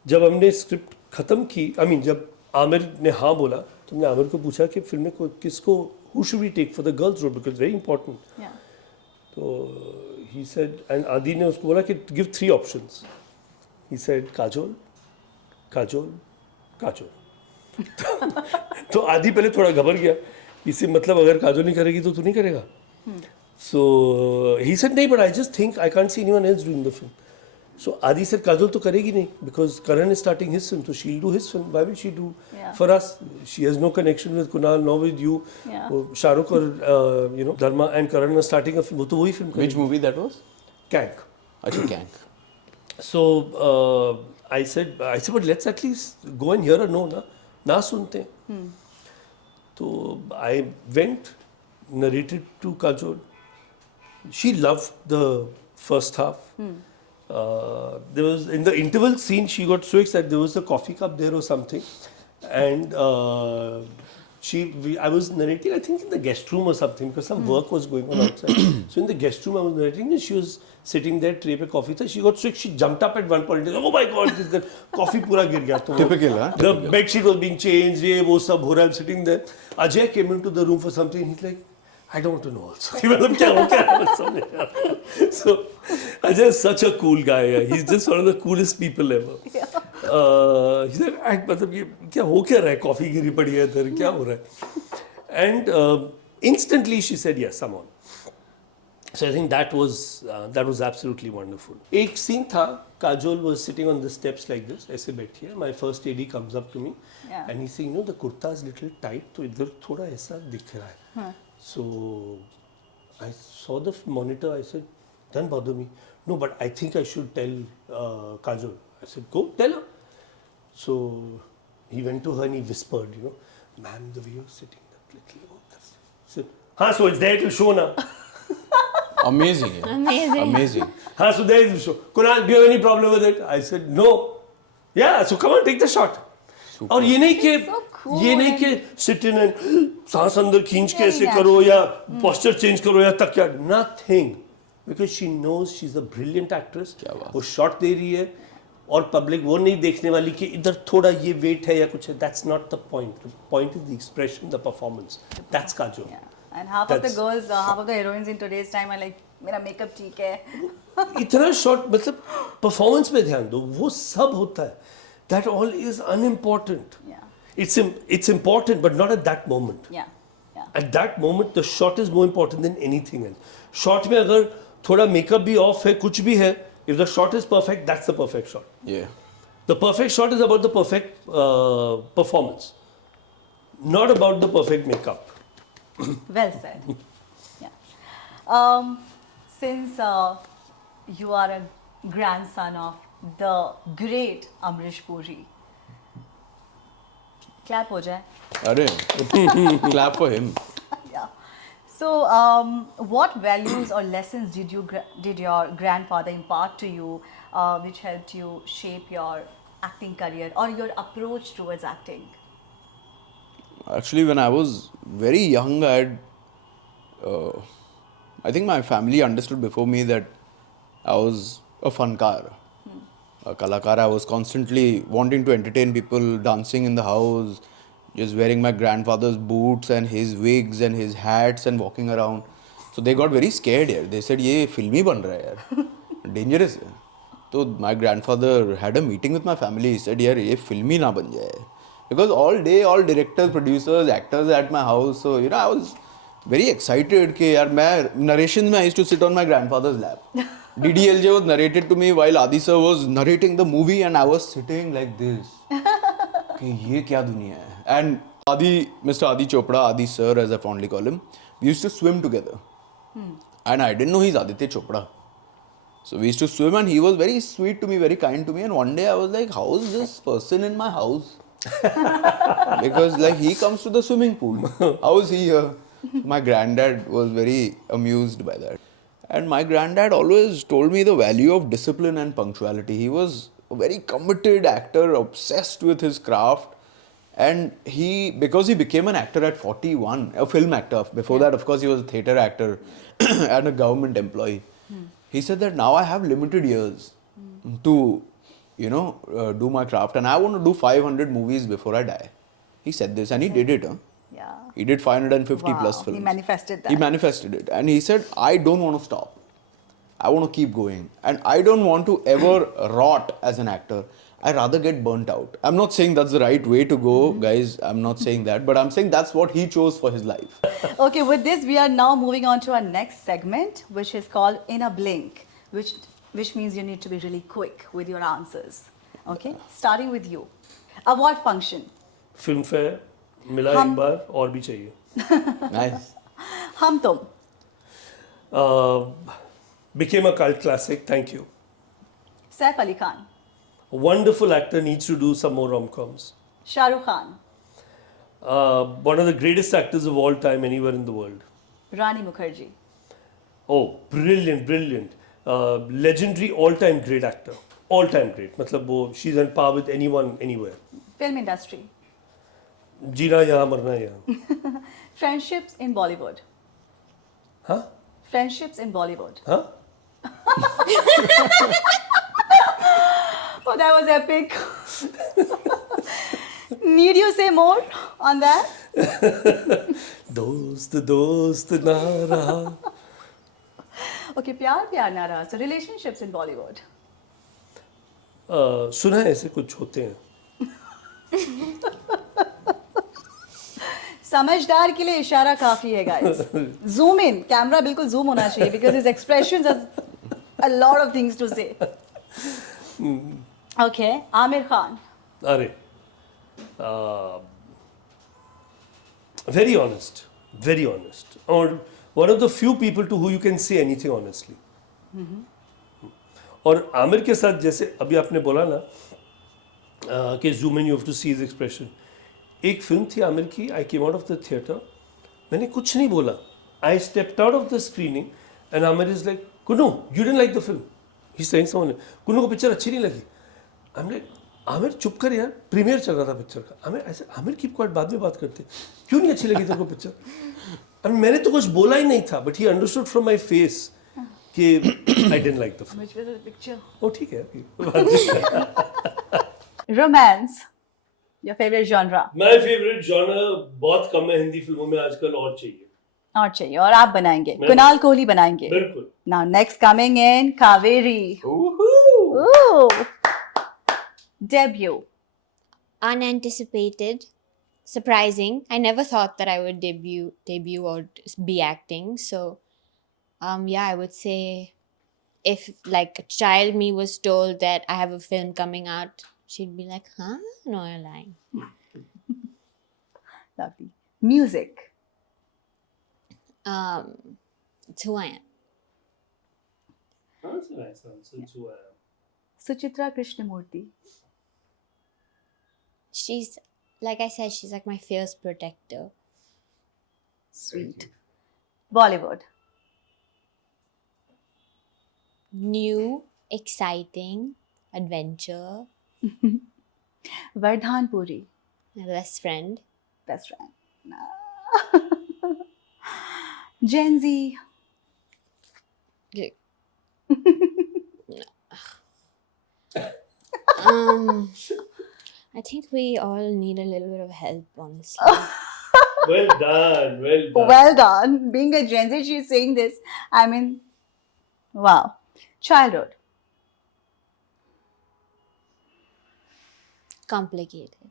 जब हमने script ख़त्म की जब आमिर ने हाँ बोला तो हमने आमिर को पूछा कि फिल्म में किसको who should we take for the girls role because very important. Yeah. तो he said and आदि ने उसको बोला कि give 3 options. He said Kajol Kajol Kajol तो आदि पहले थोड़ा घबर गया इसे मतलब अगर काजोल नहीं करेगी तो तू नहीं करेगा. So he said नहीं but I just think I can't see anyone else doing the film. So Adi said Kajol तो करेगी नहीं because Karan is starting his film so she'll do his film. Why will she do for us? She has no connection with Kunal nor with you. Yeah. Shahrukh or Dharma and Karan are starting a film. वो तो वही film Which करेगी. movie that was? Kank. Achha, Kank. So I said but let's at least go and hear a no ना सुनते. So I went narrated to Kajol. She loved the first half. There was in the interval scene she got so excited there was a coffee cup there or something and I was narrating I think in the guest room or something because some work was going on outside. So in the guest room I was narrating and she was sitting there tray pe coffee tha. She got sick she jumped up at one point and oh my god this coffee pura gir gaya. To Typical, huh? The bed sheet was being changed ye wo sab ho raha I'm sitting there. Ajay came into the room for something and he's like I don't want to know also. मतलब क्या हो क्या है समझ. So Ajay is such a cool guy. He's just one of the coolest people ever. He said, मतलब ये क्या हो क्या रहा है कॉफी गिरी पड़ी है इधर क्या हो रहा है. And instantly she said yes I'm on. So I think that was absolutely wonderful. एक scene था Kajol was sitting on the steps like this ऐसे बैठी है. My first AD comes up to me and he's saying the kurta is little tight तो इधर थोड़ा ऐसा दिख रहा है. So I saw the monitor. I said, "Don't bother me." No, but I think I should tell Kajol. I said, "Go tell her." So he went to her and he whispered, "Ma'am, the way you're sitting, that little." I said, "Haan, so it's there to show now." Amazing. Yeah. Amazing. Amazing. Haan, so there is the show. Kunal, do you have any problem with it? I said, "No." Yeah, so come on, take the shot. और ये नहीं कि sit in and सांस अंदर खींच के ऐसे करो या posture change करो या तक क्या nothing because she knows she's a brilliant actress वो shot दे रही है और public वो नहीं देखने वाली कि इधर थोड़ा ये weight है या कुछ है. That's not the point. The point is the expression, the performance. That's Kajol. Yeah. And half of the girls, half of the heroines in today's time are like, मेरा makeup ठीक है. इतना shot मतलब performance पे ध्यान दो वो सब होता है. That all is unimportant. Yeah. It's important, but not at that moment. Yeah. Yeah. At that moment, the shot is more important than anything else. Shot में अगर थोड़ा makeup भी off है, कुछ भी है, if the shot is perfect, that's the perfect shot. Yeah. The perfect shot is about the perfect performance, not about the perfect makeup. Well said. Yeah. Since you are a grandson of the great Amrish Puri, clap हो जाए. Arey. Clap for him. Yeah. So, what values or lessons did your grandfather impart to you, which helped you shape your acting career or your approach towards acting? Actually, when I was very young, I think my family understood before me that I was a funkar, a kalakar. I was constantly wanting to entertain people, dancing in the house, just wearing my grandfather's boots and his wigs and his hats and walking around. So they got very scared here. They said, "ये फिल्मी बन रहा है यार, dangerous है." तो my grandfather had a meeting with my family. He said, यार ये फिल्म ही ना बन जाए. Because all day, all directors, producers, actors at my house. So, I was very excited कि यार मैं narration में I used to sit on my grandfather's lap. DDLJ was narrated to me while Adi sir was narrating the movie and I was sitting like this. कि ये क्या दुनिया है. And Mr. Adi Chopra, Adi sir as I fondly call him, we used to swim together. And I didn't know he's Aditya Chopra. So we used to swim and he was very sweet to me, very kind to me. And one day I was like, how is this person in my house? Because like he comes to the swimming pool. How is he here? My granddad was very amused by that. And my granddad always told me the value of discipline and punctuality. He was a very committed actor, obsessed with his craft. And because he became an actor at 41, a film actor. Before that, of course, he was a theatre actor and a government employee. He said that now I have limited years to, do my craft. And I want to do 500 movies before I die. He said this and he did it. Huh? Yeah. He did 550 Wow, plus he films. manifested that. He manifested it. And he said, I don't want to stop. I want to keep going. And I don't want to ever rot as an actor. I rather get burnt out. I'm not saying that's the right way to go, guys. I'm not saying that. But I'm saying that's what he chose for his life. Okay, with this, we are now moving on to our next segment, which is called In a Blink, which means you need to be really quick with your answers. Okay, starting with you. Award function. Film fair मिला एक बार और भी चाहिए. Nice. Hum Tum. Became a cult classic. Thank you. Saif Ali Khan. A wonderful actor, needs to do some more rom-coms. Shah Rukh Khan. One of the greatest actors of all time anywhere in the world. Rani Mukherjee. Oh, brilliant, brilliant. Legendary, all-time great actor. All-time great. मतलब वो, she's on par with anyone, anywhere. Film industry. जीना यहाँ, मरना यहाँ. Friendships in Bollywood. Huh? Friendships in Bollywood. Huh? Oh, that was epic. Need you say more on that? दोस्त दोस्त ना रहा. Okay, प्यार प्यार ना रहा. So relationships in Bollywood. सुना है ऐसे कुछ होते हैं. समझदार के लिए इशारा काफी है guys. Zoom in. कैमरा बिल्कुल zoom होना चाहिए because his expressions have a lot of things to say. Okay, Amir Khan. अरे, very honest, very honest. Or one of the few people to who you can say anything honestly. और आमिर के साथ जैसे अभी आपने बोला ना कि zoom in, you have to see his expression. एक फिल्म थी आमिर की, I came out of the theatre, मैंने कुछ नहीं बोला. I stepped out of the screening and Amir is like, Kunu, you didn't like the film. He's saying someone, Kunu को picture अच्छी नहीं लगी. I'm like, आमिर चुप कर यार, प्रीमियर चल रहा था पिक्चर का. आमिर ऐसे, आमिर कीप क्वाइट, बाद में बात करते. क्यों नहीं अच्छी लगी तेरे को पिक्चर? मैंने तो कुछ बोला ही नहीं था, but he understood from my face कि I didn't like the film. Which was the picture? ओ ठीक है. Romance. Your favorite genre. My favorite genre बहुत कम है हिंदी फिल्मों में आजकल, और चाहिए. और चाहिए और आप बनाएंगे. कुणाल कोहली बनाएंगे. बिल्कुल. Now next coming in Kaveri. Woohoo! Ooh. Debut. Unanticipated, surprising. I never thought that I would debut or be acting. So, yeah, I would say if like a child me was told that I have a film coming out, she'd be like, huh? No, you're lying. Lovely. Music. It's who I am. That's a nice answer too. Suchitra Krishnamurti. She's, like I said, she's like my fierce protector. Sweet. Bollywood. New, exciting, adventure. Vardhan Puri. My best friend. Best friend. Gen Z. Okay. I think we all need a little bit of help, honestly. Well done, well done. Well done. Being a Gen Z, she's saying this. I mean, wow. Childhood. complicated.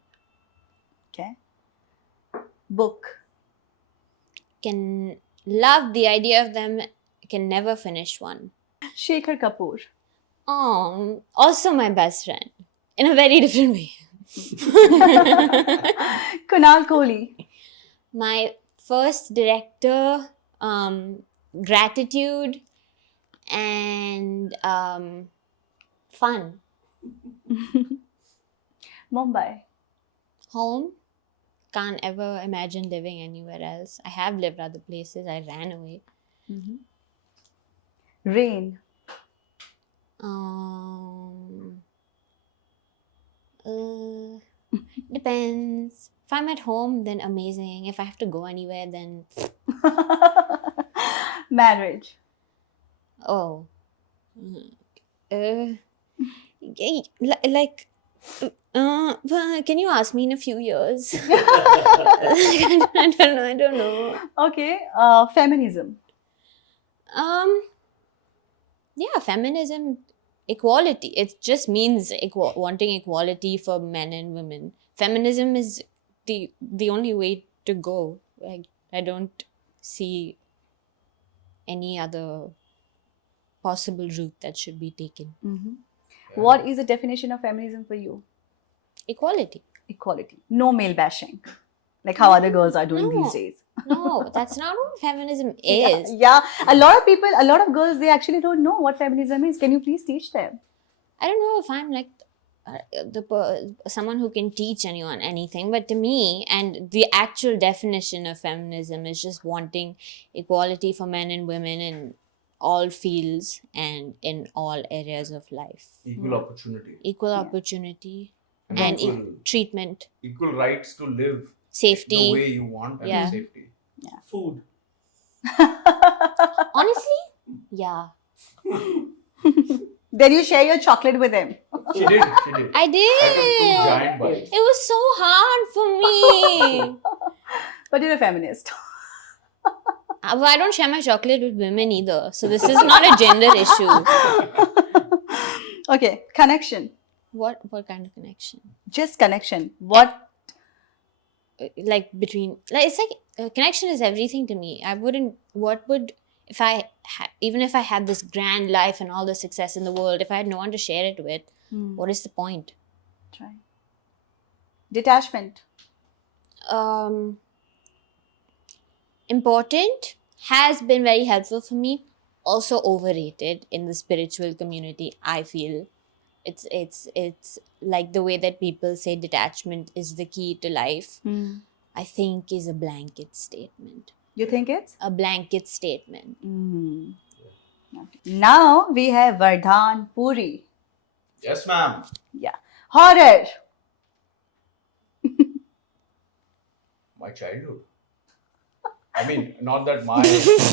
Okay. Book. Can love the idea of them, can never finish one. Shekhar Kapoor. Also my best friend in a very different way. Kunal Kohli. My first director, gratitude and fun. Mumbai. Home. Can't ever imagine living anywhere else. I have lived other places. I ran away. Rain. Depends. If I'm at home, then amazing. If I have to go anywhere, then Marriage. oh. Like, well, can you ask me in a few years? I don't know. Okay. Feminism. Yeah, feminism, equality. It just means wanting equality for men and women. Feminism is the only way to go. Like, I don't see any other possible route that should be taken. What is the definition of feminism for you? Equality. Equality. No male bashing. Like how other girls are doing No. these days. No, that's not what feminism is. Yeah. A lot of people, a lot of girls, they actually don't know what feminism is. Can you please teach them? I don't know if I'm like someone who can teach anyone anything, but to me, and the actual definition of feminism is just wanting equality for men and women in all fields and in all areas of life. Equal opportunity, Equal opportunity And and equal- treatment, equal rights to live the safety. way you want and Yeah. safety. Food. Honestly, yeah, Then you share your chocolate with them. She did. She did. I I took 2 did. giant bites. It was so hard for me. But you're a feminist. But I don't share my chocolate with women either. So this is not a gender issue. Okay. Connection. What kind of connection? Just connection. What? Like between, like, it's like connection is everything to me. I wouldn't, what would, if I even if I had this grand life and all the success in the world, if I had no one to share it with, what is the point? Try. Detachment. Important, has been very helpful for me, also overrated in the spiritual community. I feel it's like the way that people say detachment is the key to life, I think is a blanket statement. You think it's? A blanket statement. Now we have Vardhan Puri. Yes, ma'am. Yeah. Horror. My childhood. I mean, not that my childhood was.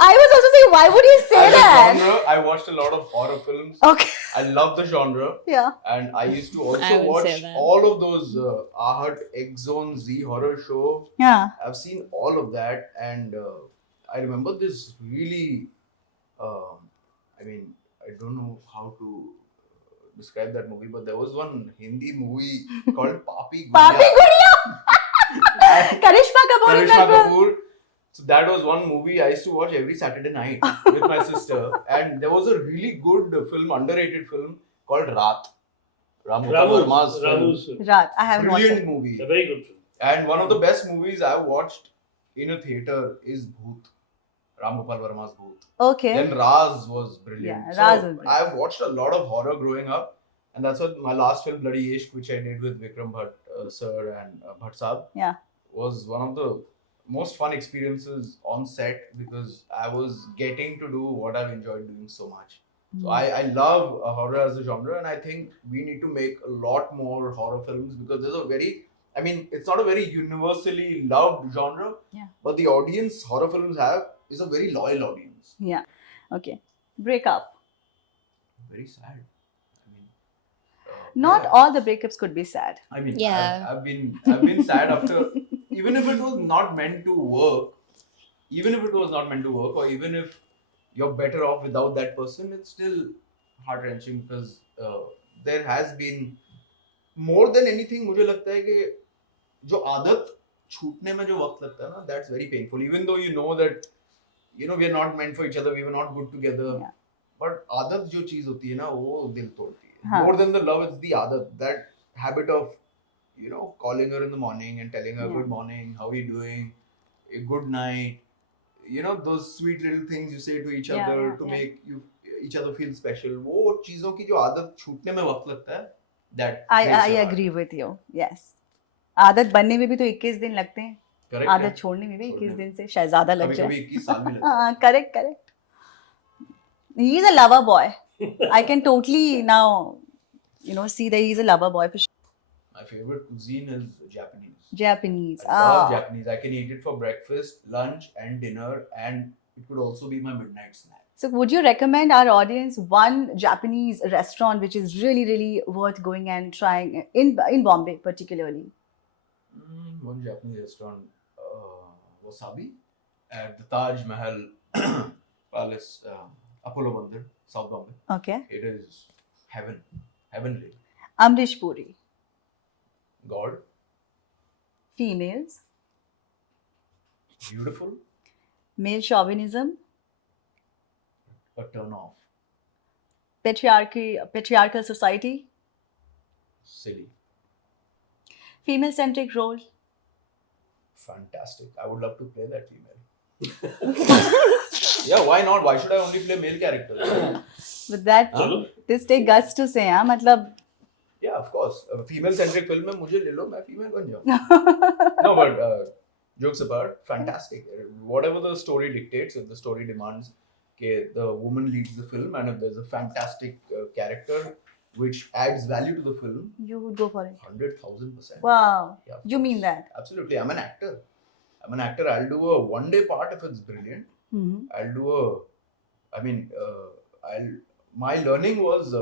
I was also saying, why would you say As a that? genre, I watched a lot of horror films. Okay. I love the genre. Yeah. And I used to I also would watch say that. all of those Ahat, X Zone, Z horror show. Yeah. I've seen all of that, and I remember this really. I mean, I don't know how to describe that movie, but there was one Hindi movie called Papi Gudiya. Papi Gudiya. Karishma Kapoor in Karishma that film. Kapoor. So that was one movie I used to watch every Saturday night with my sister, and there was a really good film, underrated film called Raat. Ramu Verma's film. Ramu's. Right. I haven't watched Brilliant it. movie. A very good film. And one of the best movies I've watched in a theater is Bhoot. Ram Gopal Verma's Bhoot. Okay. Then Raz was brilliant. Yeah, So Raz was brilliant. I've watched a lot of horror growing up, and that's what my last film, Bloody Ishq, which I did with Vikram Bhatt sir and Bhatt Saab, Yeah. was one of the most fun experiences on set because I was getting to do what I've enjoyed doing so much. So I love horror as a genre, and I think we need to make a lot more horror films because there's a very, I mean, it's not a very universally loved genre, Yeah. but the audience horror films have is a very loyal audience. Yeah. Okay. Breakup. Very sad. I mean, Not yeah. all the breakups could be sad. I mean, Yeah. I've been sad after, even if it was not meant to work, or even if you're better off without that person, it's still heart wrenching because there has been more than anything मुझे लगता है कि जो आदत छूटने में जो वक्त लगता है ना, that's very painful. Even though you know that we are not meant for each other, we were not good together. Yeah. But आदत जो चीज होती है ना, वो दिल तोड़ती है. हाँ. More than the love, it's the आदत. That habit of calling her in the morning and telling her Yeah. good morning, how are you doing, a good night. Those sweet little things you say to each Yeah, other yeah, to yeah. make each other feel special. वो चीजों की जो आदत छूटने में वक्त लगता है, that I breaks your heart. agree with you. Yes. आदत बनने में भी तो 21 दिन लगते हैं. Correct, आदत है? छोड़ने में भी 21 छोड़ने दिन से शायद ज्यादा लग कभी जाए. कभी 21 साल भी लगता है. हाँ, correct. He's a lover boy. I can totally now, see that he's a lover boy for sure. My favorite cuisine is Japanese. Japanese. I love Ah. Japanese. I can eat it for breakfast, lunch, and dinner, and it could also be my midnight snack. So, would you recommend our audience one Japanese restaurant which is really, really worth going and trying in Bombay, particularly? One Japanese restaurant, Wasabi, at the Taj Mahal Palace, Apollo Mandir, South Bombay. Okay. It is heavenly. Amrish Puri. God, Females. beautiful, Male chauvinism. a turn off, Patriarchal society. silly, Female centric role. fantastic. I would love to play that female. Yeah, why not? Why should I only play male characters? With that, this take guts to say, हाँ मतलब. Yeah, of course. Female centric film में मुझे ले लो, मैं female बन जाऊँ. No, but jokes apart, fantastic. Whatever the story dictates, if the story demands that the woman leads the film, and if there's a fantastic character which adds value to the film, You would go for it. 100,000%. Wow. Yeah, of You mean course. that? Absolutely. I'm an actor. I'll do a one-day part if it's brilliant. Mm-hmm. I'll do my learning was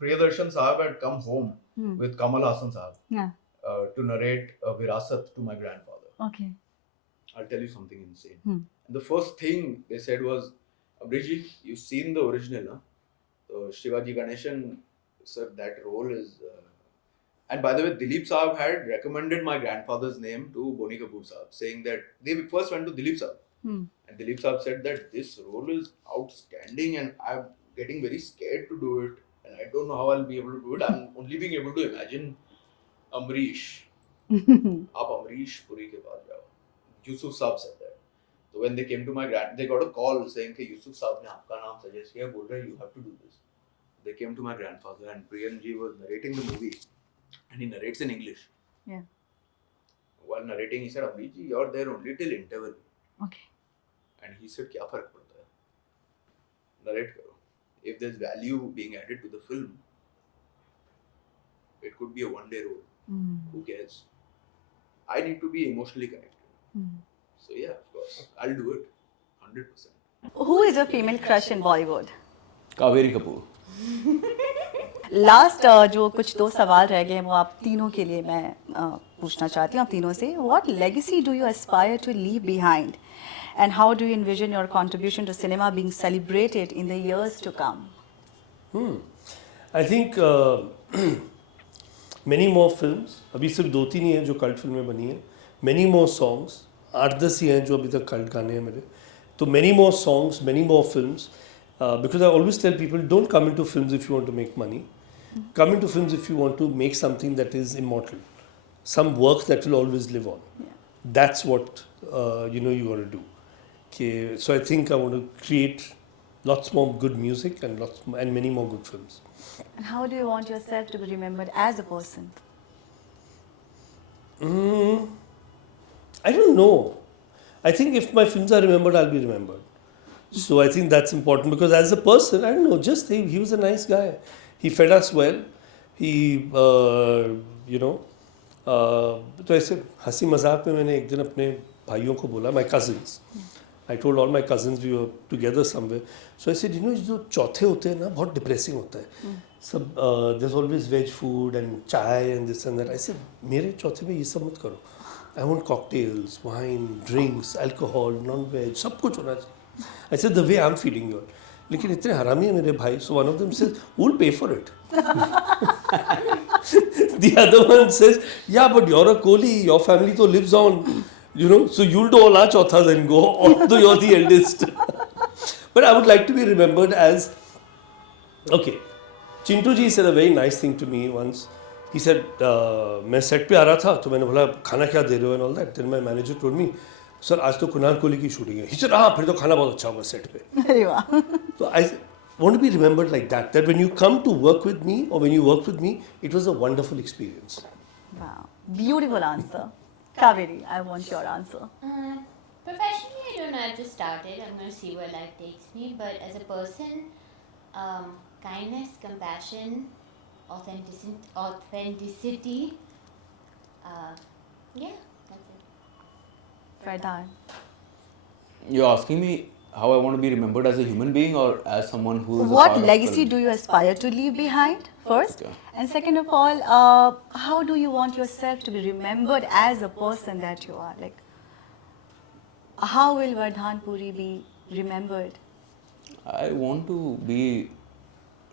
Priyadarshan Sahab had come home with Kamal Hassan Sahab Yeah. to narrate Virasat to my grandfather. Okay. I'll tell you something insane. Hmm. And the first thing they said was, Abhijit, you've seen the original, huh? So Shivaji Ganeshan said that role is... and by the way, Dilip Saab had recommended my grandfather's name to Boni Kapoor Saab, saying that they first went to Dilip Saab. Hmm. And Dilip Saab said that this role is outstanding and I'm getting very scared to do it. And I don't know how I'll be able to do it. I'm only being able to imagine Amrish. आप अमरीश पुरी के पास जाओ. Yusuf Saab said that. So when they came to they got a call saying कि Yusuf Saab ने आपका नाम suggest किया, बोल रहे you have to do this. They came to my grandfather and Priyan ji was narrating the movie and he narrates in English. Yeah. While narrating, he said, Abhi ji, you're there only till interval. Okay. And he said, क्या फर्क पड़ता है? Narrate करो. If there's value being added to the film, it could be a one-day role. Who cares? I need to be emotionally connected. So yeah, of course, I'll do it, 100%. Who is your female crush in Bollywood? Kaveri Kapoor. Last जो कुछ दो सवाल रह गए हैं वो आप तीनों के लिए मैं पूछना चाहती हूँ आप तीनों से. What legacy do you aspire to leave behind, and how do you envision your contribution to cinema being celebrated in the years to come? I think many more films. अभी सिर्फ 2-3 ही हैं जो कल्ट फिल्में बनी हैं. Many more songs. 8-10 ही हैं जो अभी तक कल्ट गाने हैं मेरे. तो many more songs, many more films. Because I always tell people, don't come into films if you want to make money. Come into films if you want to make something that is immortal. Some work that will always live on. Yeah. That's what you got to do. Okay, so I think I want to create lots more good music and many more good films. And how do you want yourself to be remembered as a person? I don't know. I think if my films are remembered, I'll be remembered. So I think that's important because as a person, I don't know, just he was a nice guy. He fed us well. He, तो ऐसे हंसी मजाक में मैंने एक दिन अपने भाइयों को बोला, my cousins. I told all my cousins we were together somewhere. So I said, जो चौथे होते हैं ना बहुत depressing होता है. सब there's always veg food and chai and this and that. I said, मेरे चौथे में ये सब मत करो. I want cocktails, wine, drinks, alcohol, non-veg, सब कुछ होना चाहिए. I said, the way I'm feeling you. लेकिन इतने हरामी है मेरे भाई. So one of them says, who'll pay for it? The other one says, yeah, but you're a Kohli, your family to lives on, so you'll do all our chauthas and go, although you're the eldest. But I would like to be remembered as, okay, Chintu ji said a very nice thing to me once. He said, मैं set पे आ रहा था तो मैंने बोला खाना क्या दे रहे हो and all that. Then my manager told me, sir आज तो कुणाल कोहली की शूटिंग है. He said, हाँ फिर तो खाना बहुत अच्छा होगा सेट पे. अरे वाह. So I want to be remembered like that. That when you come to work with me or when you worked with me, it was a wonderful experience. Wow. Beautiful answer. Kaveri, I want your answer. Professionally, I don't know. I've just started. I'm going to see where life takes me. But as a person, kindness, compassion, authenticity. Yeah, that's it. Fardhan. You're asking me how I want to be remembered as a human being or as someone who is a What part of legacy film? do you aspire to leave behind first? Okay. And second of all, how do you want yourself to be remembered as a person that you are? Like, how will Vardhan Puri be remembered? I want to be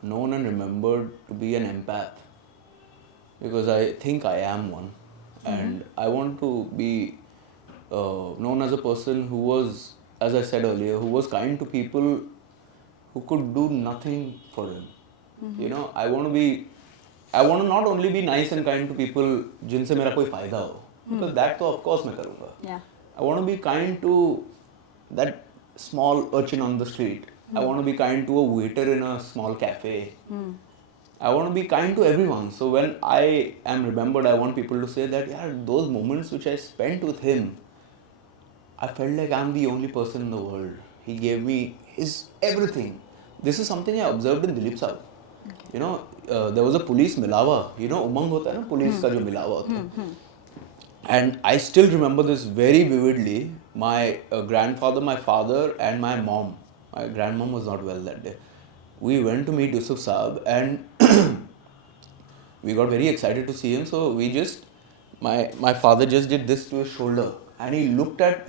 known and remembered to be an empath because I think I am one, and I want to be known as a person who was, as I said earlier, who was kind to people who could do nothing for him. I want to not only be nice and kind to people जिनसे मेरा कोई फायदा हो, because that तो of course मैं करूँगा. Yeah. I want to be kind to that small urchin on the street. I want to be kind to a waiter in a small cafe. I want to be kind to everyone. So when I am remembered, I want people to say that, yeah, those moments which I spent with him, I felt like I'm the only person in the world. He gave me his everything. This is something I observed in Dilip Saab. There was a police milawa. Umang hota hai na, police ka jo milawa hota hai. And I still remember this very vividly. My grandfather, my father, and my mom. My grandmom was not well that day. We went to meet Yusuf Saab and we got very excited to see him. So my father just did this to his shoulder. And he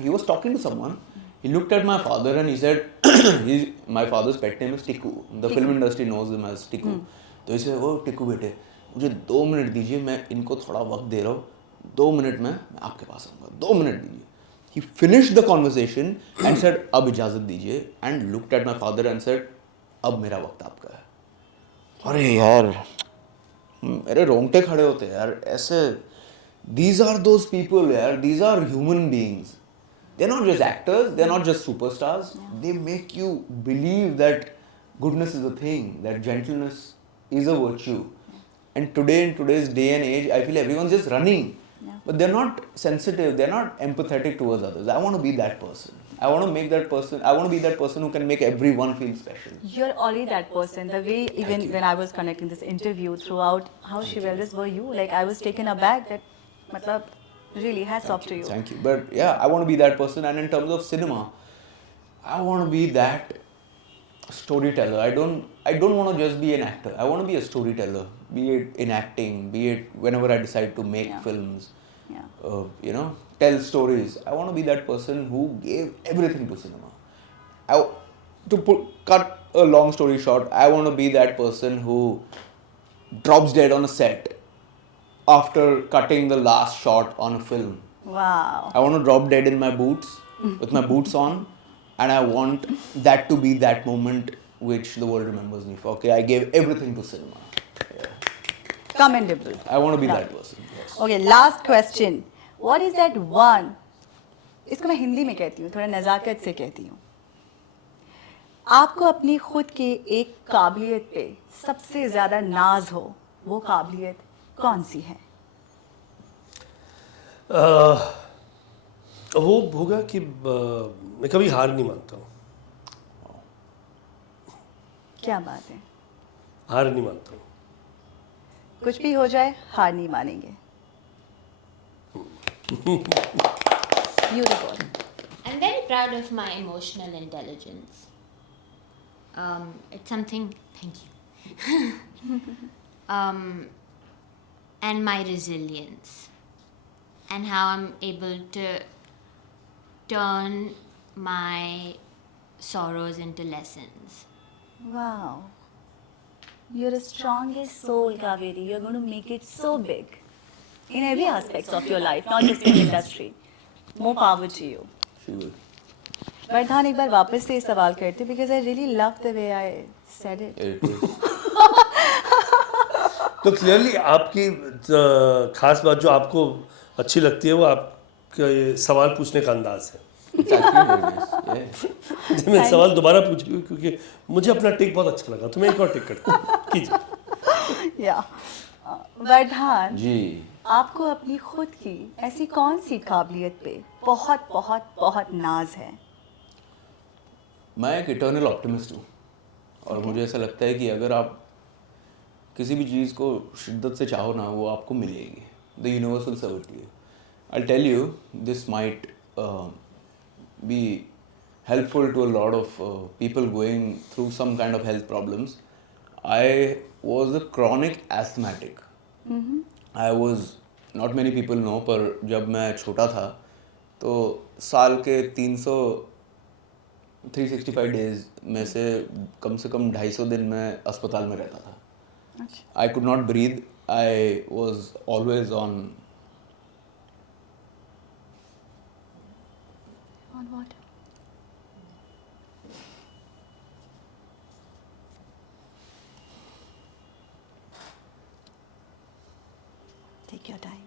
was talking to someone. He looked at my father and he said, my father's pet name is Tikku. The film industry knows him as Tikku. So he said, oh Tikku bete, मुझे 2 minute दीजिए, मैं इनको थोड़ा वक्त दे रहा हूँ. 2 minute में मैं आपके पास आऊँगा. 2 मिनट दीजिए. He finished the conversation and said, अब इजाज़त दीजिए, and looked at my father and said, अब मेरा वक्त आपका है. अरे यार, मेरे रोंगटे खड़े होते हैं यार. ऐसे, these are those people यार. These are human beings. They're not just actors. They're not just superstars. They make you believe that goodness is a thing, that gentleness is a virtue. And today, in today's day and age, I feel everyone's just running. But they're not sensitive, they're not empathetic towards others. I want to be that person. I want to be that person who can make everyone feel special. You're already that person. The way even when I was conducting this interview throughout, how chivalrous were you? Like, I was taken aback that, matlab, really, hats off to you. Thank you. But yeah, I want to be that person. And in terms of cinema, I want to be that storyteller. I don't want to just be an actor. I want to be a storyteller. Be it in acting, be it whenever I decide to make films. Yeah. Tell stories. I want to be that person who gave everything to cinema. Cut a long story short, I want to be that person who drops dead on a set after cutting the last shot on a film. Wow. I want to drop dead in my boots, with my boots on, and I want that to be that moment which the world remembers me for. Okay, I gave everything to cinema. Yeah. Commendable. I want to be that person. Yes. Okay, last question. What is that one? इसको मैं हिंदी में कहती हूँ, थोड़ा नज़ाकत से कहती हूँ. आपको अपनी खुद की एक काबिलियत पे सबसे ज़्यादा नाज हो, वो काबिलियत कौन सी है? वो होगा कि मैं कभी हार नहीं मानता हूँ. क्या बात है? हार नहीं मानता हूँ. कुछ भी हो जाए, हार नहीं मानेंगे. Beautiful. I'm very proud of my emotional intelligence. It's something, thank you. And my resilience. And how I'm able to turn my sorrows into lessons. Wow. You're the strongest soul, Kaveri. You're going to make it so big in every aspects of your life, not just in industry. More power to you. She will. वरदान एक बार वापस से सवाल करते because I really love the way I said it. It is. तो clearly आपकी खास बात जो आपको अच्छी लगती है वो आपका ये सवाल पूछने का अंदाज है। It's actually very nice. Yeah. मैं सवाल दोबारा पूछूंगी क्योंकि मुझे अपना टेक बहुत अच्छा लगा, तो मैं एक और टेक करता हूँ। कीजिए। Yeah. वरदान, जी. आपको अपनी खुद की ऐसी कौन सी काबिलियत पे बहुत बहुत बहुत नाज है? मैं एक इटर्नल ऑप्टिमिस्ट हूँ और मुझे ऐसा लगता है कि अगर आप किसी भी चीज़ को शिद्दत से चाहो ना, वो आपको मिलेगी. The universe will serve it to you. I tell you, this might be helpful to a lot of people going through some kind of health problems. I was a chronic asthmatic. I was, not many people know, पर जब मैं छोटा था तो साल के 365 days में से कम 250 दिन मैं अस्पताल में रहता था. I could not breathe. I was always on water. Take your time.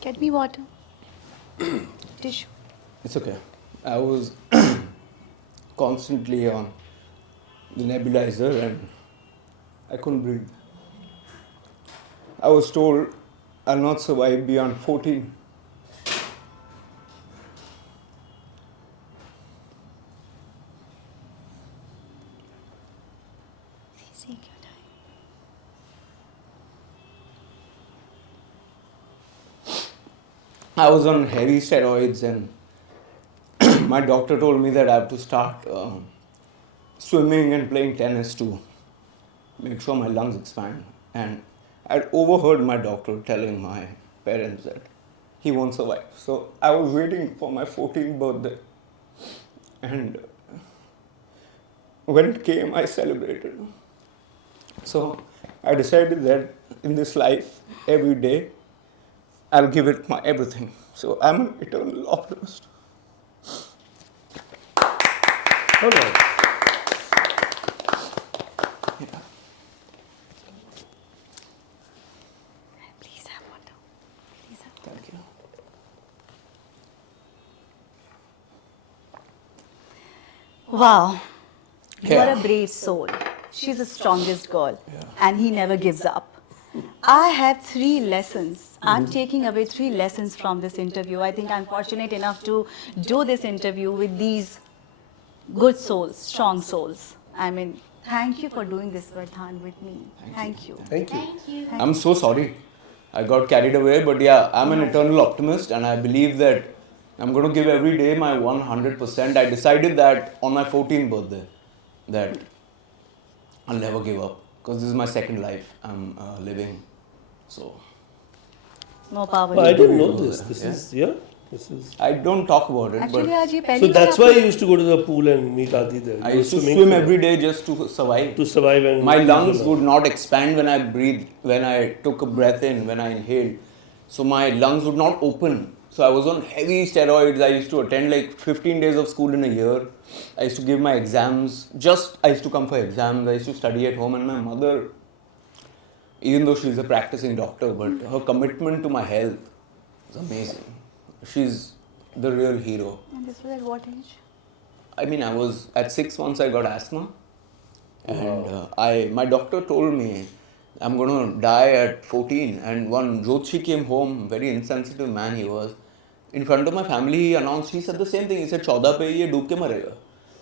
Get me water. Tissue. It's okay. I was constantly on the nebulizer and I couldn't breathe. I was told I'll not survive beyond 14. Take your time. I was on heavy steroids and my doctor told me that I have to start swimming and playing tennis to make sure my lungs expand. And I'd overheard my doctor telling my parents that he won't survive. So I was waiting for my 14th birthday. And when it came, I celebrated. So I decided that in this life, every day, I'll give it my everything. So I'm an eternal optimist. All right. Please have water. Please have water. Thank you. Wow. You Yeah. are a brave soul. She's the strongest girl. And he never gives up. I have 3 lessons. I'm taking away 3 lessons from this interview. I think I'm fortunate enough to do this interview with these good souls, strong souls. I mean, thank you for doing this, Vardhan, with me. Thank you. Thank you. Thank you. I'm so sorry. I got carried away, but yeah, I'm an eternal optimist and I believe that I'm going to give every day my 100%. I decided that on my 14th birthday that I'll never give up because this is my second life I'm living. So More power Well, to I you. didn't know this. This Yeah. is, yeah. This is. I don't talk about it, Actually, but आज ये So पहली that's bar why you used to go to the pool and meet Adi there. I You used to make swim sure every day just to survive. to survive and My lungs survive. would not expand when I breathed, when I took a breath in, when I inhaled. So my lungs would not open. So I was on heavy steroids. I used to attend like 15 days of school in a year. I used to give my exams. I used to come for exams. I used to study at home. And my mother, even though she's a practicing doctor, but her commitment to my health is amazing. She's the real hero. And this was at what age? I mean, I was at 6 months. I got asthma, and my doctor told me I'm going to die at 14. And one Jyotshi came home, very insensitive man he was. In front of my family, he announced. He said the same thing. He said, "14 पे ये डूब के मरेगा."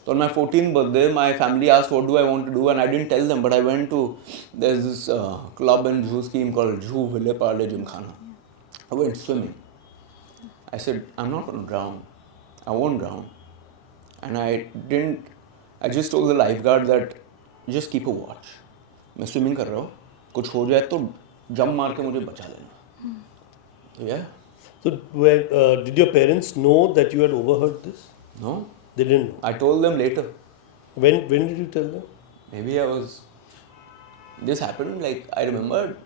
So on my 14th birthday, my family asked what do I want to do, and I didn't tell them. But I went to there's this club and zoo scheme called Zoo Ville Parle Gymkhana. I went swimming. I said, I'm not going to drown. I won't drown. And I just told the lifeguard that just keep a watch. मैं swimming कर रहा हूँ, कुछ हो जाए तो jump मार के मुझे बचा लेना. Yeah. So, did your parents know that you had overheard this? No, They didn't know. I told them later. When did you tell them? Maybe I was. This happened like I remember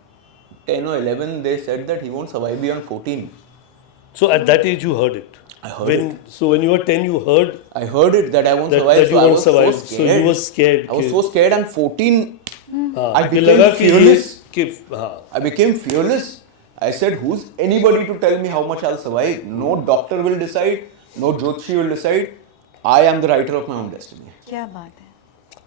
10 or 11. They said that he won't survive beyond 14. So at that age you heard it. I heard it. So when you were 10, you heard I heard it that I won't that, survive. that you so I won't was survive. So So scared. you were scared. I was so scared. And 14, हाँ, I कि became लगा कि fearless. हाँ. I became fearless. I said, who's anybody to tell me how much I'll survive? No doctor will decide. No Jyotishi will decide. I am the writer of my own destiny. क्या बात है?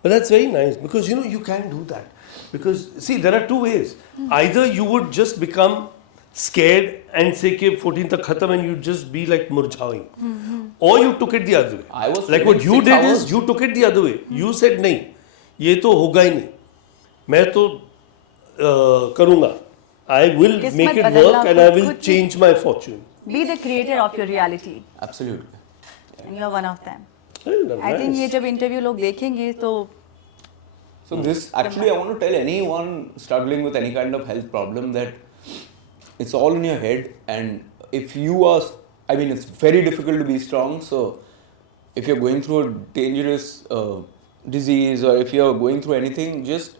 But that's very nice because you can do that. Because see, there are two ways. Either you would just become scared and say कि 14 तक खत्म and you just be like मुरझाएं, or you took it the other way. I was like what feeling you 6 did hours. is you took it the other way. You said नहीं, ये तो होगा ही नहीं. मैं तो करूँगा. I will किस्मत make it बदलना work and I खुद will खुद change my fortune. Be the creator of your reality, Absolutely. and you are one of them. Well, I think ये nice. जब interview लोग देखेंगे तो So this actually I want to tell anyone struggling with any kind of health problem that it's all in your head, and if you are, I mean, it's very difficult to be strong. So if you're going through a dangerous disease, or if you're going through anything, just,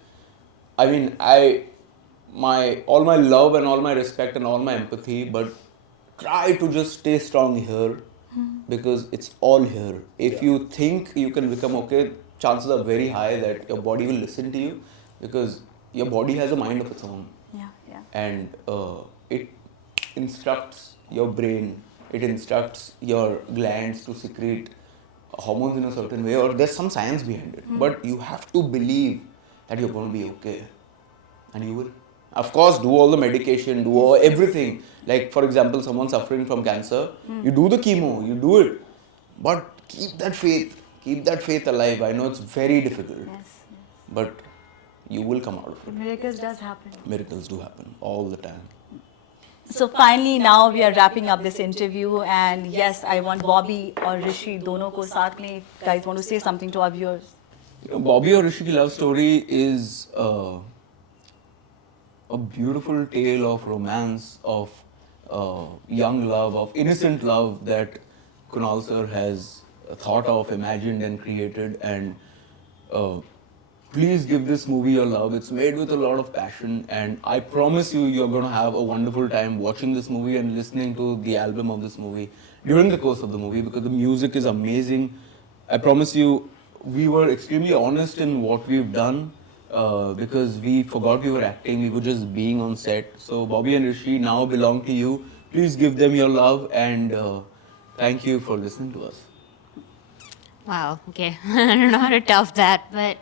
I mean, all my love and all my respect and all my empathy, but try to just stay strong here because it's all here. If you think you can become okay, chances are very high that your body will listen to you because your body has a mind of its own, yeah. and it instructs your brain, it instructs your glands to secrete hormones in a certain way, or there's some science behind it. But you have to believe that you're going to be okay, and you will. Of course, do all the medication, do all everything. Like for example, someone suffering from cancer, you do the chemo, you do it, but keep that faith alive. I know it's very difficult, Yes. but you will come out of it. Miracles does happen. Miracles do happen all the time. So finally, now we are wrapping up this interview, and yes, I want Bobby or Rishi, दोनों को साथ में. If guys want to say something to our viewers. You know, Bobby or Rishi ki love story is a beautiful tale of romance, of young love, of innocent love that Kunal sir has thought of, imagined and created. And please give this movie your love. It's made with a lot of passion, and I promise you, you're going to have a wonderful time watching this movie and listening to the album of this movie during the course of the movie, because the music is amazing. I promise you, we were extremely honest in what we've done because we forgot we were acting, we were just being on set. So Bobby and Rishi now belong to you. Please give them your love, and thank you for listening to us. Wow, okay. I don't know how to top that, but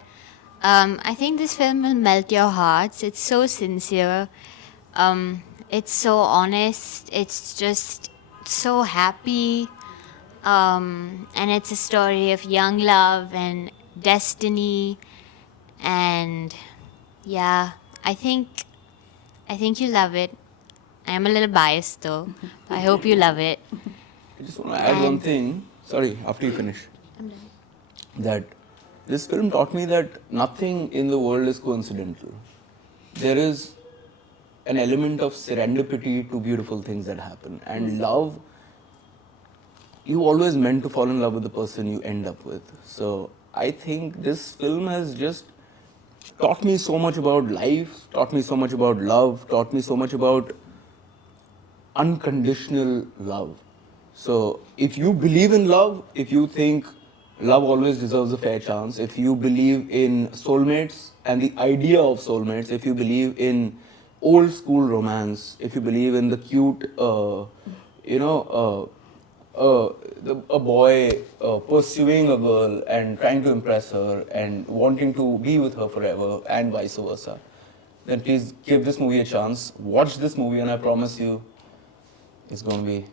I think this film will melt your hearts. It's so sincere. It's so honest. It's just so happy. And it's a story of young love and destiny. And yeah, I think you love it. I'm a little biased though. I hope you love it. I just want to add one And- thing. Sorry, after you finish. That this film taught me that nothing in the world is coincidental. There is an element of serendipity to beautiful things that happen. And love, you always meant to fall in love with the person you end up with. So I think this film has just taught me so much about life, taught me so much about love, taught me so much about unconditional love. So if you believe in love, if you think love always deserves a fair chance, if you believe in soulmates and the idea of soulmates, if you believe in old school romance, if you believe in the cute, a boy pursuing a girl and trying to impress her and wanting to be with her forever and vice versa, then please give this movie a chance. Watch this movie and I promise you it's going to be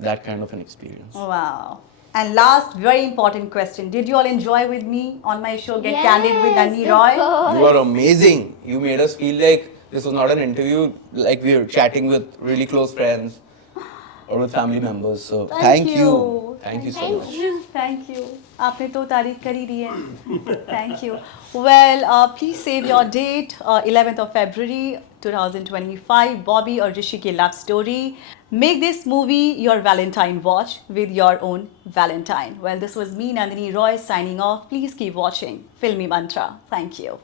that kind of an experience. Wow. And last, very important question. Did you all enjoy with me on my show, Get Candid with Nandini Roy? You are amazing. You made us feel like this was not an interview, like we were chatting with really close friends or with family members. So thank you. Thank you so much. Thank you. आपने तो तारीफ कर ही दी है. Thank you. Well, please save your date, 11th of February 2025, Bobby or Rishi ki love story. Make this movie your Valentine watch with your own Valentine. Well, this was me, Nandini Roy, signing off. Please keep watching Filmy Mantra. Thank you.